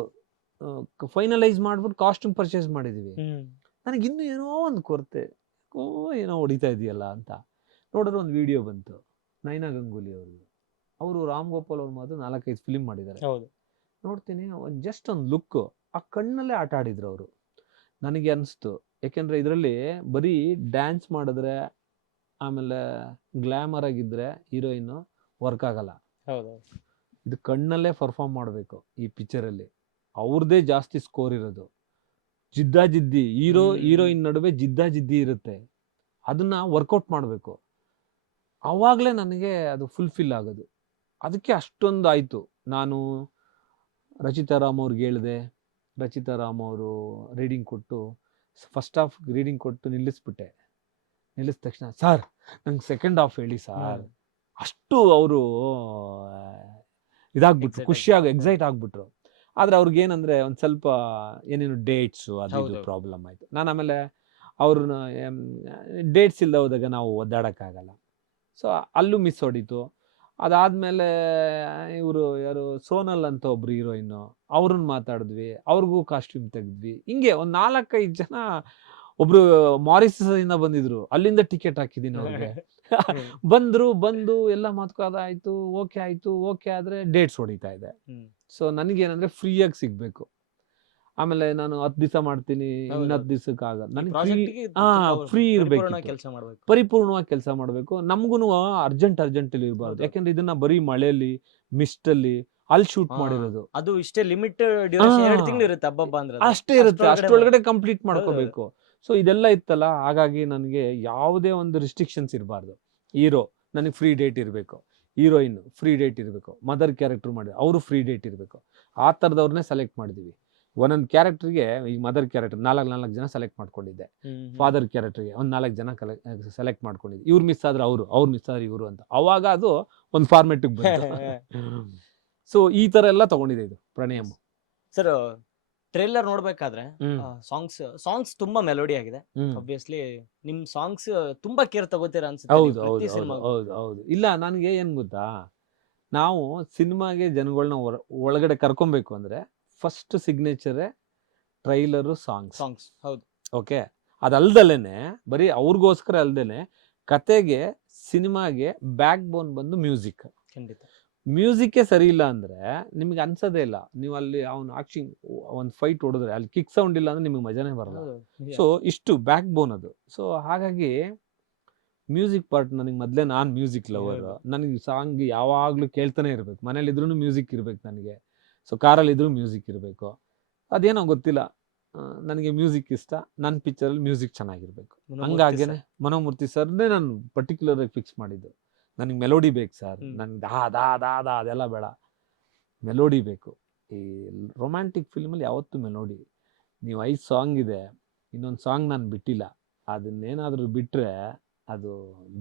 ಫೈನಲೈಸ್ ಮಾಡ್ಬಿಟ್ಟು ಕಾಸ್ಟ್ಯೂಮ್ ಪರ್ಚೇಸ್ ಮಾಡಿದೀವಿ. ನನಗೆ ಇನ್ನೂ ಏನೋ ಒಂದು ಕೊರತೆ, ಏನೋ ಹೊಡಿತಾ ಇದೆಯಲ್ಲ ಅಂತ ನೋಡಿದ್ರೆ ಒಂದು ವಿಡಿಯೋ ಬಂತು, ನೈನಾ ಗಂಗೂಲಿ ಅವರು ರಾಮ್ ಗೋಪಾಲ್ ಅವ್ರ ಮಾತು 4-5 ಫಿಲಿಮ್ ಮಾಡಿದ್ದಾರೆ. ನೋಡ್ತೀನಿ, ಜಸ್ಟ್ ಒಂದು ಲುಕ್, ಆ ಕಣ್ಣಲ್ಲೇ ಆಟ ಆಡಿದ್ರು ಅವರು. ನನಗೆ ಅನಿಸ್ತು. ಯಾಕೆಂದರೆ ಇದರಲ್ಲಿ ಬರೀ ಡ್ಯಾನ್ಸ್ ಮಾಡಿದ್ರೆ ಆಮೇಲೆ ಗ್ಲ್ಯಾಮರ್ ಆಗಿದ್ದರೆ ಹೀರೋಯಿನ್ನು ವರ್ಕ್ ಆಗಲ್ಲ. ಹೌದು. ಇದು ಕಣ್ಣಲ್ಲೇ ಪರ್ಫಾರ್ಮ್ ಮಾಡಬೇಕು ಈ ಪಿಕ್ಚರಲ್ಲಿ. ಅವ್ರದ್ದೇ ಜಾಸ್ತಿ ಸ್ಕೋರ್ ಇರೋದು. ಜಿದ್ದಾಜಿದ್ದಿ ಹೀರೋಯಿನ್ ನಡುವೆ ಜಿದ್ದಾಜಿದ್ದಿ ಇರುತ್ತೆ. ಅದನ್ನ ವರ್ಕೌಟ್ ಮಾಡಬೇಕು. ಆವಾಗಲೇ ನನಗೆ ಅದು ಫುಲ್ಫಿಲ್ ಆಗೋದು. ಅದಕ್ಕೆ ಅಷ್ಟೊಂದು ಆಯಿತು. ನಾನು ರಚಿತಾ ರಾಮ್ ಅವ್ರಿಗೆ ಹೇಳಿದೆ. ರಚಿತಾ ರಾಮ್ ಅವರು ರೀಡಿಂಗ್ ಕೊಟ್ಟು ಫಸ್ಟ್ ಹಾಫ್ ರೀಡಿಂಗ್ ಕೊಟ್ಟು ನಿಲ್ಲಿಸ್ಬಿಟ್ಟೆ. ನಿಲ್ಲಿಸಿದ ತಕ್ಷಣ ಸರ್ ನಂಗೆ ಸೆಕೆಂಡ್ ಹಾಫ್ ಹೇಳಿ ಸರ್. ಅಷ್ಟು ಅವರು ಇದಾಗ್ಬಿಟ್ರು, ಖುಷಿಯಾಗಿ ಎಕ್ಸೈಟ್ ಆಗ್ಬಿಟ್ರು. ಆದರೆ ಅವ್ರಿಗೇನಂದರೆ ಒಂದು ಸ್ವಲ್ಪ ಏನೇನು ಡೇಟ್ಸು ಅದು ಇದು ಪ್ರಾಬ್ಲಮ್ ಆಯಿತು. ನಾನು ಆಮೇಲೆ ಅವ್ರನ್ನ ಡೇಟ್ಸ್ ಇಲ್ಲದೆ ಹೋದಾಗ ನಾವು ಒದ್ದಾಡೋಕ್ಕಾಗಲ್ಲ. ಸೊ ಅಲ್ಲೂ ಮಿಸ್ ಹೊಡಿತು. ಅದಾದಮೇಲೆ ಇವರು ಯಾರು ಸೋನಲ್ ಅಂತ ಒಬ್ರು ಹೀರೋಯಿನ್ನು, ಅವ್ರನ್ನ ಮಾತಾಡಿದ್ವಿ. ಅವ್ರಿಗೂ ಕಾಸ್ಟ್ಯೂಮ್ ತೆಗೆದ್ವಿ. ಹಿಂಗೆ ಒಂದು 4-5 ಜನ. ಒಬ್ರು ಮಾರಿಸಸ್ಸಿಂದ ಬಂದಿದ್ರು, ಅಲ್ಲಿಂದ ಟಿಕೆಟ್ ಹಾಕಿದ್ದೀನಿ ಅವ್ರಿಗೆ. ಬಂದು ಎಲ್ಲ ಮಾತುಕತೆ ಆಯಿತು, ಓಕೆ ಆಯಿತು. ಓಕೆ ಆದರೆ ಡೇಟ್ಸ್ ಹೊಡಿತಾ ಇದೆ. ಸೊ ನನಗೇನಂದರೆ ಫ್ರೀಯಾಗಿ ಸಿಗಬೇಕು. ಆಮೇಲೆ ನಾನು 10 ದಿವಸ ಮಾಡ್ತೀನಿ, ಇನ್ನು 10 ದಿವಸಕ್ಕಾಗಲ್ಲ. ನನಗೆ ಫ್ರೀ ಇರಬೇಕು, ಪರಿಪೂರ್ಣವಾಗಿ ಕೆಲಸ ಮಾಡಬೇಕು. ನಮಗೂ ಅರ್ಜೆಂಟಲ್ಲಿ ಇರಬಾರ್ದು. ಯಾಕೆಂದ್ರೆ ಇದನ್ನ ಬರೀ ಮಳೆಯಲ್ಲಿ ಮಿಸ್ಟಲ್ಲಿ ಅಲ್ಲಿ ಶೂಟ್ ಮಾಡಿರೋದು. ಅದು ಇಷ್ಟೇ ಲಿಮಿಟ್ ಡ್ಯೂರೇಷನ್, 2 ತಿಂಗಳು ಇರುತ್ತೆ ಹಬ್ಬ ಅಂದ್ರೆ ಅಷ್ಟೇ ಇರುತ್ತೆ. ಅಷ್ಟೊಳಗಡೆ ಕಂಪ್ಲೀಟ್ ಮಾಡ್ಕೋಬೇಕು. ಸೊ ಇದೆಲ್ಲ ಇತ್ತಲ್ಲ, ಹಾಗಾಗಿ ನನಗೆ ಯಾವುದೇ ಒಂದು ರಿಸ್ಟ್ರಿಕ್ಷನ್ಸ್ ಇರಬಾರ್ದು. ಹೀರೋ ನನಗೆ ಫ್ರೀ ಡೇಟ್ ಇರಬೇಕು, ಹೀರೋಯಿನ್ ಫ್ರೀ ಡೇಟ್ ಇರಬೇಕು, ಮದರ್ ಕ್ಯಾರೆಕ್ಟರ್ ಮಾಡಿ ಅವರು ಫ್ರೀ ಡೇಟ್ ಇರಬೇಕು. ಆ ಥರದವ್ರನ್ನೇ ಸೆಲೆಕ್ಟ್ ಮಾಡಿದ್ದೀವಿ. ಒಂದೊಂದು ಕ್ಯಾರೆಕ್ಟರ್ಗೆ ಈ ಮದರ್ ಕ್ಯಾರೆಕ್ಟರ್ 4 ಜನ ಸೆಲೆಕ್ಟ್ ಮಾಡ್ಕೊಂಡಿದ್ದೆ. ಫಾದರ್ ಕ್ಯಾರೆಕ್ಟರ್ಗೆ ಒಂದು 4 ಜನ ಸೆಲೆಕ್ಟ್ ಮಾಡ್ಕೊಂಡಿದ್ದೆ. ಇವ್ರು ಮಿಸ್ ಆದ್ರೆ ಅವ್ರು ಮಿಸ್ ಆದ್ರೆ ಇವರು ಅಂತ. ಅವಾಗ ಅದು ಒಂದು ಫಾರ್ಮೆಟಿಗೆ ಬಂತು. ಸೊ ಈ ಥರ ಎಲ್ಲ ತಗೊಂಡಿದೆ ಇದು ಪ್ರಣಯಂ. ಸರ್ ಟ್ರೇಲರ್ ನೋಡ್ಬೇಕಾದ್ರೆ ಸಾಂಗ್ಸ್ ತುಂಬಾ ಮೆಲೋಡಿ ಆಗಿದೆ. ಆಬ್ವಿಯಸ್ಲಿ ನಿಮ್ ಸಾಂಗ್ಸ್ ತುಂಬಾ ಕೇರ್ ತಗೋತೀರಾ ಅನ್ಸುತ್ತೆ. ಹೌದು. ಇಲ್ಲ, ನನಗೆ ಏನ್ ಗೊತ್ತಾ, ನಾವು ಸಿನಿಮಾಗೆ ಜನಗಳನ್ನ ಒಳಗಡೆ ಕರ್ಕೊಬೇಕು ಅಂದ್ರೆ ಫಸ್ಟ್ ಸಿಗ್ನೇಚರೇ ಟ್ರೈಲರು, ಸಾಂಗ್ಸ್. ಹೌದು. ಓಕೆ, ಅದಲ್ದಲೇನೆ ಬರೀ ಅವ್ರಿಗೋಸ್ಕರ ಅಲ್ದೇನೆ ಕತೆಗೆ, ಸಿನಿಮಾಗೆ ಬ್ಯಾಕ್ ಬೋನ್ ಬಂದು ಮ್ಯೂಸಿಕ್. ಖಂಡಿತ. ಮ್ಯೂಸಿಕ್ಕೇ ಸರಿ ಇಲ್ಲ ಅಂದರೆ ನಿಮಗೆ ಅನ್ಸೋದೇ ಇಲ್ಲ. ನೀವು ಅಲ್ಲಿ ಅವ್ನು ಆಕ್ಷಿಂಗ್ ಒಂದು ಫೈಟ್ ಹೊಡೆದ್ರೆ ಅಲ್ಲಿ ಕಿಕ್ ಸೌಂಡ್ ಇಲ್ಲ ಅಂದರೆ ನಿಮಗೆ ಮಜಾನೇ ಬರಲ್ಲ. ಸೊ ಇಷ್ಟು ಬ್ಯಾಕ್ ಬೋನ್ ಅದು. ಸೊ ಹಾಗಾಗಿ ಮ್ಯೂಸಿಕ್ ಪಾರ್ಟ್ ನನಗೆ ಮೊದಲೇ, ನಾನು ಮ್ಯೂಸಿಕ್ ಲವರ್. ನನಗೆ ಸಾಂಗ್ ಯಾವಾಗಲೂ ಕೇಳ್ತಾನೆ ಇರಬೇಕು. ಮನೇಲಿದ್ರೂ ಮ್ಯೂಸಿಕ್ ಇರಬೇಕು ನನಗೆ. ಸೊ ಕಾರಲ್ಲಿದ್ದರೂ ಮ್ಯೂಸಿಕ್ ಇರಬೇಕು. ಅದೇನೋ ಗೊತ್ತಿಲ್ಲ, ನನಗೆ ಮ್ಯೂಸಿಕ್ ಇಷ್ಟ. ನನ್ನ ಪಿಕ್ಚರಲ್ಲಿ ಮ್ಯೂಸಿಕ್ ಚೆನ್ನಾಗಿರ್ಬೇಕು. ಹಂಗಾಗೇನೆ ಮನೋಮೂರ್ತಿ ಸರ್ನೇ ನಾನು ಪರ್ಟಿಕ್ಯುಲರಾಗಿ ಫಿಕ್ಸ್ ಮಾಡಿದ್ದು. ನನಗೆ ಮೆಲೋಡಿ ಬೇಕು ಸರ್, ನನಗೆ ದಾ ಅದೆಲ್ಲ ಬೇಡ, ಮೆಲೋಡಿ ಬೇಕು. ಈ ರೊಮ್ಯಾಂಟಿಕ್ ಫಿಲ್ಮಲ್ಲಿ ಯಾವತ್ತೂ ಮೆಲೋಡಿ. ನೀವು 5 ಸಾಂಗ್ ಇದೆ, ಇನ್ನೊಂದು ಸಾಂಗ್ ನಾನು ಬಿಟ್ಟಿಲ್ಲ, ಅದನ್ನೇನಾದರೂ ಬಿಟ್ಟರೆ ಅದು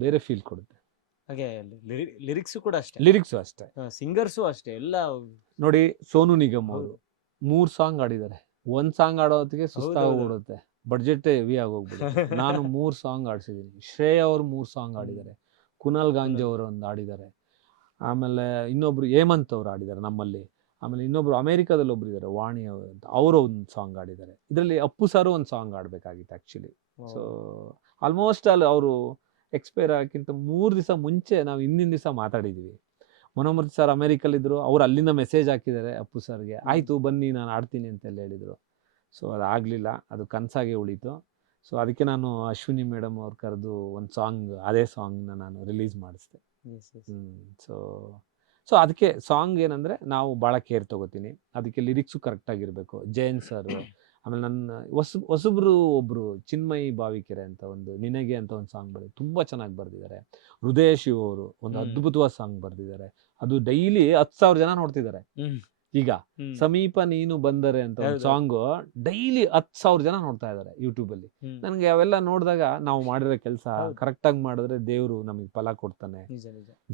ಬೇರೆ ಫೀಲ್ ಕೊಡುತ್ತೆ. ಹಾಗೆ ಲಿರಿಕ್ಸು ಕೂಡ ಅಷ್ಟೇ. ಲಿರಿಕ್ಸು ಅಷ್ಟೇ, ಸಿಂಗರ್ಸು ಅಷ್ಟೇ. ಎಲ್ಲ ನೋಡಿ, ಸೋನು ನಿಗಮ್ ಅವರು 3 ಸಾಂಗ್ ಆಡಿದ್ದಾರೆ. 1 ಸಾಂಗ್ ಆಡೋ ಹೊತ್ತಿಗೆ ಸುಸ್ತಾಗೋಗ್ಬಿಡುತ್ತೆ, ಬಡ್ಜೆಟ್ಟೇ ಹೆವಿ ಆಗೋಗ್ಬಿಡುತ್ತೆ. ನಾನು 3 ಸಾಂಗ್ ಆಡಿಸಿದ್ದೀನಿ. ಶ್ರೇಯಾ ಅವರು 3 ಸಾಂಗ್ ಆಡಿದ್ದಾರೆ. ಕುನಾಲ್ ಗಾಂಜಿ ಅವರು ಒಂದು ಆಡಿದ್ದಾರೆ. ಆಮೇಲೆ ಇನ್ನೊಬ್ರು ಹೇಮಂತ್ ಅವರು ಆಡಿದ್ದಾರೆ ನಮ್ಮಲ್ಲಿ. ಆಮೇಲೆ ಇನ್ನೊಬ್ರು ಅಮೇರಿಕಾದಲ್ಲಿ ಒಬ್ರು ಇದ್ದಾರೆ, ವಾಣಿ ಅವರು ಅಂತ, ಅವರು ಒಂದು ಸಾಂಗ್ ಆಡಿದ್ದಾರೆ. ಇದರಲ್ಲಿ ಅಪ್ಪು ಸಾರು ಒಂದು ಸಾಂಗ್ ಆಡಬೇಕಾಗಿತ್ತು ಆ್ಯಕ್ಚುಲಿ. ಸೊ ಆಲ್ಮೋಸ್ಟ್ ಅಲ್ಲಿ ಅವರು ಎಕ್ಸ್ಪೈರ್ ಆಗೋಕ್ಕಿಂತ 3 ದಿವಸ ಮುಂಚೆ ನಾವು ಹಿಂದಿನ ದಿವಸ ಮಾತಾಡಿದ್ದೀವಿ. ಮನೋಮೂರ್ತಿ ಸರ್ ಅಮೇರಿಕಲ್ಲಿದ್ದರು, ಅವ್ರು ಅಲ್ಲಿಂದ ಮೆಸೇಜ್ ಹಾಕಿದ್ದಾರೆ ಅಪ್ಪು ಸರ್ಗೆ, ಆಯಿತು ಬನ್ನಿ ನಾನು ಆಡ್ತೀನಿ ಅಂತೆಲ್ಲ ಹೇಳಿದರು. ಸೊ ಅದಾಗಲಿಲ್ಲ, ಅದು ಕನಸಾಗೆ ಉಳೀತು. ಸೊ ಅದಕ್ಕೆ ನಾನು ಅಶ್ವಿನಿ ಮೇಡಮ್ ಅವ್ರು ಕರೆದು ಒಂದು ಸಾಂಗ್, ಅದೇ ಸಾಂಗ್ನ ನಾನು ರಿಲೀಸ್ ಮಾಡಿಸಿದೆ. ಸೊ ಅದಕ್ಕೆ ಸಾಂಗ್ ಏನಂದರೆ ನಾವು ಭಾಳ ಕೇರ್ ತೊಗೋತೀನಿ. ಅದಕ್ಕೆ ಲಿರಿಕ್ಸು ಕರೆಕ್ಟಾಗಿರಬೇಕು. ಜಯನ್ ಸರ್, ಆಮೇಲೆ ನನ್ನ ಹೊಸಬ್ರು ಒಬ್ಬರು ಚಿನ್ಮಯಿ ಬಾವಿಕೆರೆ ಅಂತ ಒಂದು ನಿನಗೆ ಅಂತ ಒಂದು ಸಾಂಗ್ ಬರೆದು ತುಂಬ ಚೆನ್ನಾಗಿ ಬರೆದಿದ್ದಾರೆ. ಹೃದಯ ಶಿವ ಅವರು ಒಂದು ಅದ್ಭುತವಾದ ಸಾಂಗ್ ಬರೆದಿದ್ದಾರೆ. ಅದು ಡೈಲಿ 10,000 ಜನ ನೋಡ್ತಿದ್ದಾರೆ. ಈಗ ಸಮೀಪ ನೀನು ಬಂದರೆ ಅಂತ ಒಂದು ಸಾಂಗು ಡೈಲಿ 10,000 ಜನ ನೋಡ್ತಾ ಇದ್ದಾರೆ ಯೂಟ್ಯೂಬಲ್ಲಿ. ನನಗೆ ಅವೆಲ್ಲ ನೋಡಿದಾಗ ನಾವು ಮಾಡಿರೋ ಕೆಲಸ ಕರೆಕ್ಟಾಗಿ ಮಾಡಿದ್ರೆ ದೇವರು ನಮಗೆ ಫಲ ಕೊಡ್ತಾನೆ,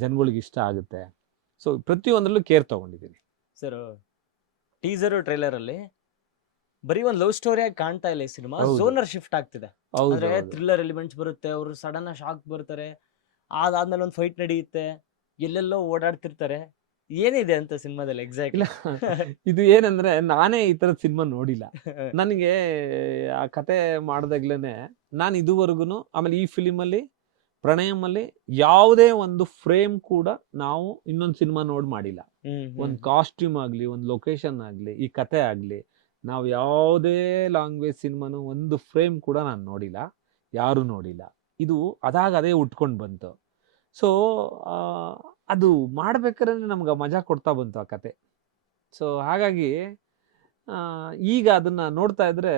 ಜನಗಳಿಗೆ ಇಷ್ಟ ಆಗುತ್ತೆ. ಸೊ ಪ್ರತಿಯೊಂದರಲ್ಲೂ ಕೇರ್ ತಗೊಂಡಿದ್ದೀನಿ. ಸರ್ ಟೀಸರ್ ಟ್ರೈಲರ್ ಅಲ್ಲಿ ಬರೀ ಒಂದು ಲವ್ ಸ್ಟೋರಿಯಾಗಿ ಕಾಣ್ತಾ ಇಲ್ಲ ಈ ಸಿನಿಮಾ, ಝೋನರ್ ಶಿಫ್ಟ್ ಆಗ್ತಿದೆ. ಅಂದ್ರೆ ಥ್ರಿಲ್ಲರ್ ಎಲಿಮೆಂಟ್ಸ್ ಬರುತ್ತೆ, ಅವರು ಸಡನ್ ಶಾಕ್ ಬರ್ತಾರೆ, ಅದಾದ್ಮೇಲೆ ಒಂದು ಫೈಟ್ ನಡೆಯುತ್ತೆ, ಎಲ್ಲೆಲ್ಲೋ ಓಡಾಡ್ತಿರ್ತಾರೆ. ಏನಿದೆ ಅಂತ ಸಿನಿಮಾದಲ್ಲಿ ಎಕ್ಸಾಕ್ಟ್? ಇದು ಏನಂದ್ರೆ, ನಾನೇ ಈ ತರದ ಸಿನಿಮಾ ನೋಡಿಲ್ಲ. ನನಗೆ ಆ ಕತೆ ಮಾಡ್ದಾಗ್ಲೇನೆ ನಾನು ಇದುವರೆಗೂ, ಆಮೇಲೆ ಈ ಫಿಲಿಮಲ್ಲಿ ಪ್ರಣಯಮಲ್ಲಿ ಯಾವುದೇ ಒಂದು ಫ್ರೇಮ್ ಕೂಡ ನಾವು ಇನ್ನೊಂದು ಸಿನಿಮಾ ನೋಡಿ ಮಾಡಿಲ್ಲ. ಒಂದು ಕಾಸ್ಟ್ಯೂಮ್ ಆಗ್ಲಿ, ಒಂದು ಲೊಕೇಶನ್ ಆಗ್ಲಿ, ಈ ಕತೆ ಆಗ್ಲಿ, ನಾವು ಯಾವುದೇ ಲ್ಯಾಂಗ್ವೇಜ್ ಸಿನಿಮಾನು ಒಂದು ಫ್ರೇಮ್ ಕೂಡ ನಾನು ನೋಡಿಲ್ಲ, ಯಾರು ನೋಡಿಲ್ಲ. ಇದು ಅದೇ ಉಟ್ಕೊಂಡು ಬಂತು. ಸೊ ಅದು ಮಾಡ್ಬೇಕಾದ್ರೆ ನಮ್ಗೆ ಮಜಾ ಕೊಡ್ತಾ ಬಂತು ಆ ಕತೆ. ಸೊ ಹಾಗಾಗಿ ಈಗ ಅದನ್ನ ನೋಡ್ತಾ ಇದ್ರೆ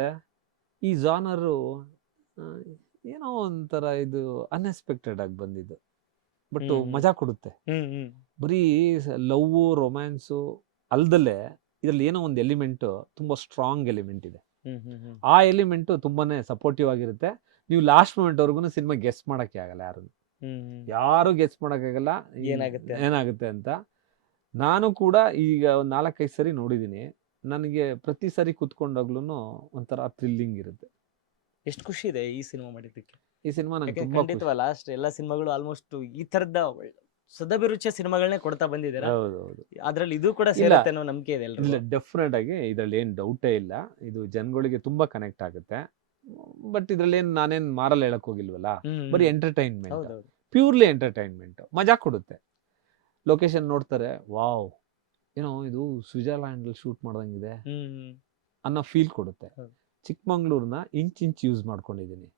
ಈ ಜಾನರು ಏನೋ ಒಂಥರ ಇದು ಅನ್ಎಕ್ಸ್ಪೆಕ್ಟೆಡ್ ಆಗಿ ಬಂದಿದ್ದು, ಬಟ್ ಮಜಾ ಕೊಡುತ್ತೆ. ಬರೀ ಲವ್ ರೊಮ್ಯಾನ್ಸು ಅಲ್ದಲ್ಲೇ ಇದ್ರಲ್ಲಿ ಏನೋ ಒಂದು ಎಲಿಮೆಂಟ್ ತುಂಬಾ ಸ್ಟ್ರಾಂಗ್ ಎಲಿಮೆಂಟ್ ಇದೆ. ಆ ಎಲಿಮೆಂಟ್ ತುಂಬಾನೇ ಸಪೋರ್ಟಿವ್ ಆಗಿರುತ್ತೆ. ನೀವು ಲಾಸ್ಟ್ ಮೂಮೆಂಟ್ ವರ್ಗು ಸಿನಿಮಾ ಗೆಸ್ ಮಾಡಕ್ಕೆ ಆಗಲ್ಲ, ಯಾರು ಗೆಸ್ ಮಾಡಕ್ಕಾಗಲ್ಲ ಏನಾಗುತ್ತೆ ಅಂತ. ನಾನು ಕೂಡ ಈಗ ಒಂದು 4-5 ಸರಿ ನೋಡಿದೀನಿ. ನನಗೆ ಪ್ರತಿ ಸರಿ ಕುತ್ಕೊಂಡಾಗ್ಲೂ ಒಂಥರ ಥ್ರಿಲ್ಲಿಂಗ್ ಇರುತ್ತೆ. ಎಷ್ಟು ಖುಷಿ ಇದೆ ಈ ಸಿನಿಮಾ ಮಾಡಿದ್ದಕ್ಕೆ. ಈ ಸಿನಿಮಾ ನಂಗೆ ತುಂಬಾ ಖಂಡಿತವಾ ಲಾಸ್ಟ್ ಎಲ್ಲ ಸಿನಿಮಾಗಳು ಆಲ್ಮೋಸ್ಟ್ ಈ ತರದ ಸದಭಿರುಚಿಯ ಸಿನಿಮಾಗಳನ್ನೇ ಕೊಡ್ತಾ ಬಂದಿದ್ದೀರಾ. ಹೌದೌದು, ಅದ್ರಲ್ಲಿ ಇದು ಕೂಡ ಸೇರುತ್ತೆ ಅನ್ನೋ ನಂಬಿಕೆ ಇದೆ ಇಲ್ಲ ಡೆಫಿನೆಟ್ ಆಗಿ ಇದ್ರಲ್ಲಿ ಏನ್ ಡೌಟೇ ಇಲ್ಲ. ಇದು ಜನಗಳಿಗೆ ತುಂಬಾ ಕನೆಕ್ಟ್ ಆಗುತ್ತೆ. ಬಟ್ ಇದ್ರಲ್ಲಿ ಏನ್ ನಾನೇನ್ ಮಾರಲ್ ಹೇಳಕ್ ಹೋಗಿಲ್ವಲ್ಲ, ಬರೀ ಎಂಟರ್ಟೈನ್ಮೆಂಟ್, ಪ್ಯೂರ್ಲಿ ಎಂಟರ್ಟೈನ್ಮೆಂಟ್, ಮಜಾ ಕೊಡುತ್ತೆ. ಲೊಕೇಶನ್ ನೋಡ್ತಾರೆ, ವಾವ್ ಏನೋ ಇದು ಸ್ವಿಟ್ಜರ್ಲ್ಯಾಂಡ್ ಶೂಟ್ ಮಾಡ್ದಂಗಿದೆ ಅನ್ನೋ ಫೀಲ್ ಕೊಡುತ್ತೆ. ಚಿಕ್ಕಮಂಗ್ಳೂರ್ನ ಇಂಚ್ ಯೂಸ್ ಮಾಡ್ಕೊಂಡಿದ್ದೀನಿ.